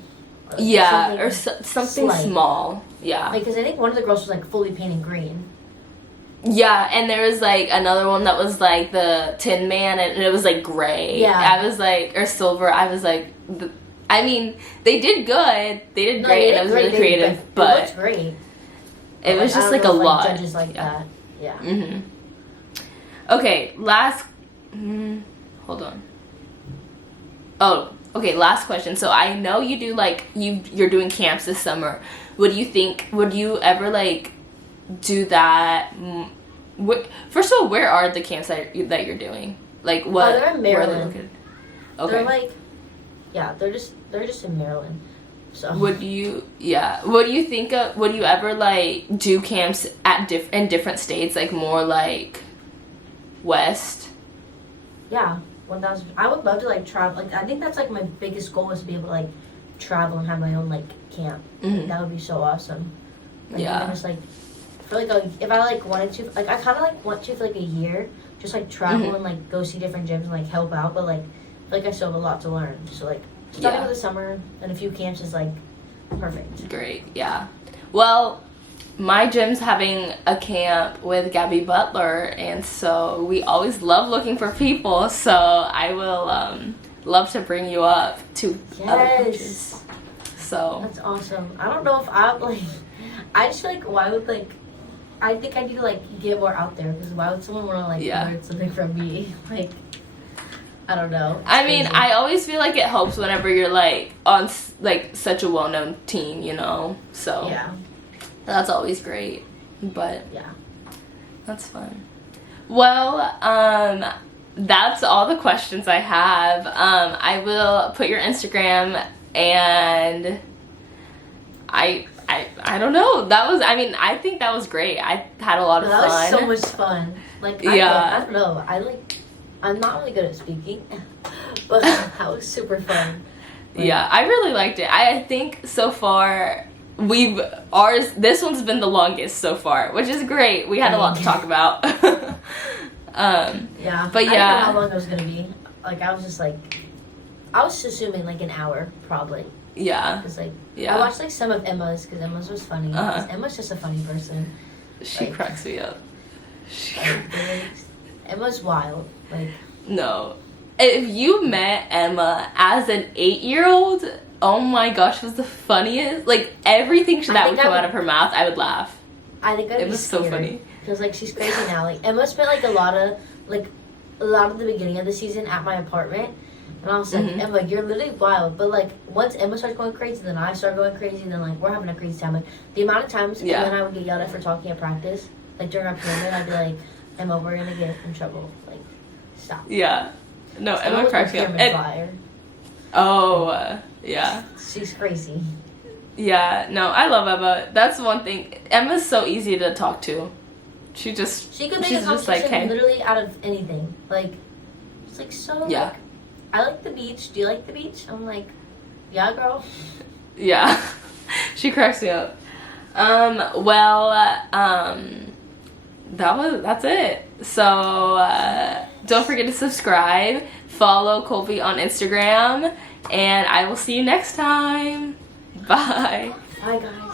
Or, like, Yeah, or something slight. small. Yeah. Like, because I think one of the girls was like fully painted green. Yeah, and there was like another one that was like the Tin Man, and it was like gray. Yeah. I was like, or silver. I was like, I mean, they did good. They did great, and it was really creative, it but looked great. it was I just don't like a know if, lot. Judges like that. Yeah. Okay, hold on. Oh, okay, last question. So I know you do like you're doing camps this summer. Would you ever like do that? First of all, where are the camps that you're doing? Like what? They're in where are they Maryland. located? Okay. They're like, yeah, they're just in Maryland. So Would you think of, would you ever like do camps in different states, like more like west? yeah, 1,000. I would love to like travel. Like I think that's like my biggest goal is to be able to like travel and have my own like camp. Like, that would be so awesome. Like, Yeah. even just like for like if I like wanted to, like I kind of like want to for like a year, just like travel and like go see different gyms and like help out. But like I feel like I still have a lot to learn. So like starting with the summer and a few camps is like perfect. Great, yeah. Well, my gym's having a camp with Gabby Butler, and so we always love looking for people. So I will love to bring you up to other coaches. So That's awesome. I don't know if I like. I just feel like why would like. I think I need to like get more out there because why would someone want to like learn something from me? Like, I don't know. It's I mean, crazy. I always feel like it helps whenever you're like on like such a well-known team, you know. So Yeah. that's always great. But Yeah. that's fun. Well, that's all the questions I have. I will put your Instagram, and I don't know. I think that was great. I had a lot of That fun. was so much fun. Like, I don't know. I'm not really good at speaking, but that was super fun. Like, Yeah, I really liked it. I think so far this one's been the longest so far, which is great. We had a lot to talk about. Yeah. But I didn't know yeah. how long it was gonna be. Like, I was just assuming like an hour probably. Yeah. Cause like Yeah. I watched like some of Emma's because Emma's was funny. 'Cause Emma's just a funny person. She Like- cracks me up. Emma's wild. Like No. If you met Emma as an 8-year-old, oh my gosh, it was the funniest. Like, everything that would come out of her mouth, I would laugh. I think It was so funny. Because like she's crazy now. Like Emma spent like a lot of the beginning of the season at my apartment. And I was like, Emma, you're literally wild. But like once Emma starts going crazy, then I start going crazy, and then like we're having a crazy time. Like the amount of times Emma and I would get yelled at for talking at practice, like during our pyramid, I'd be like, Emma, we're gonna get in trouble. Like, stop. Yeah. No, Emma was cracks my me up. pyramid flyer. Yeah. She's crazy. Yeah, no, I love Emma. That's one thing. Emma's so easy to talk to. She could make she's a just like, conversation hey. literally out of anything. Like, it's like, so, Yeah. like, I like the beach. Do you like the beach? I'm like, yeah, girl. Yeah. She cracks me up. That's it. So, don't forget to subscribe, follow Colby on Instagram, and I will see you next time. Bye. Bye, guys.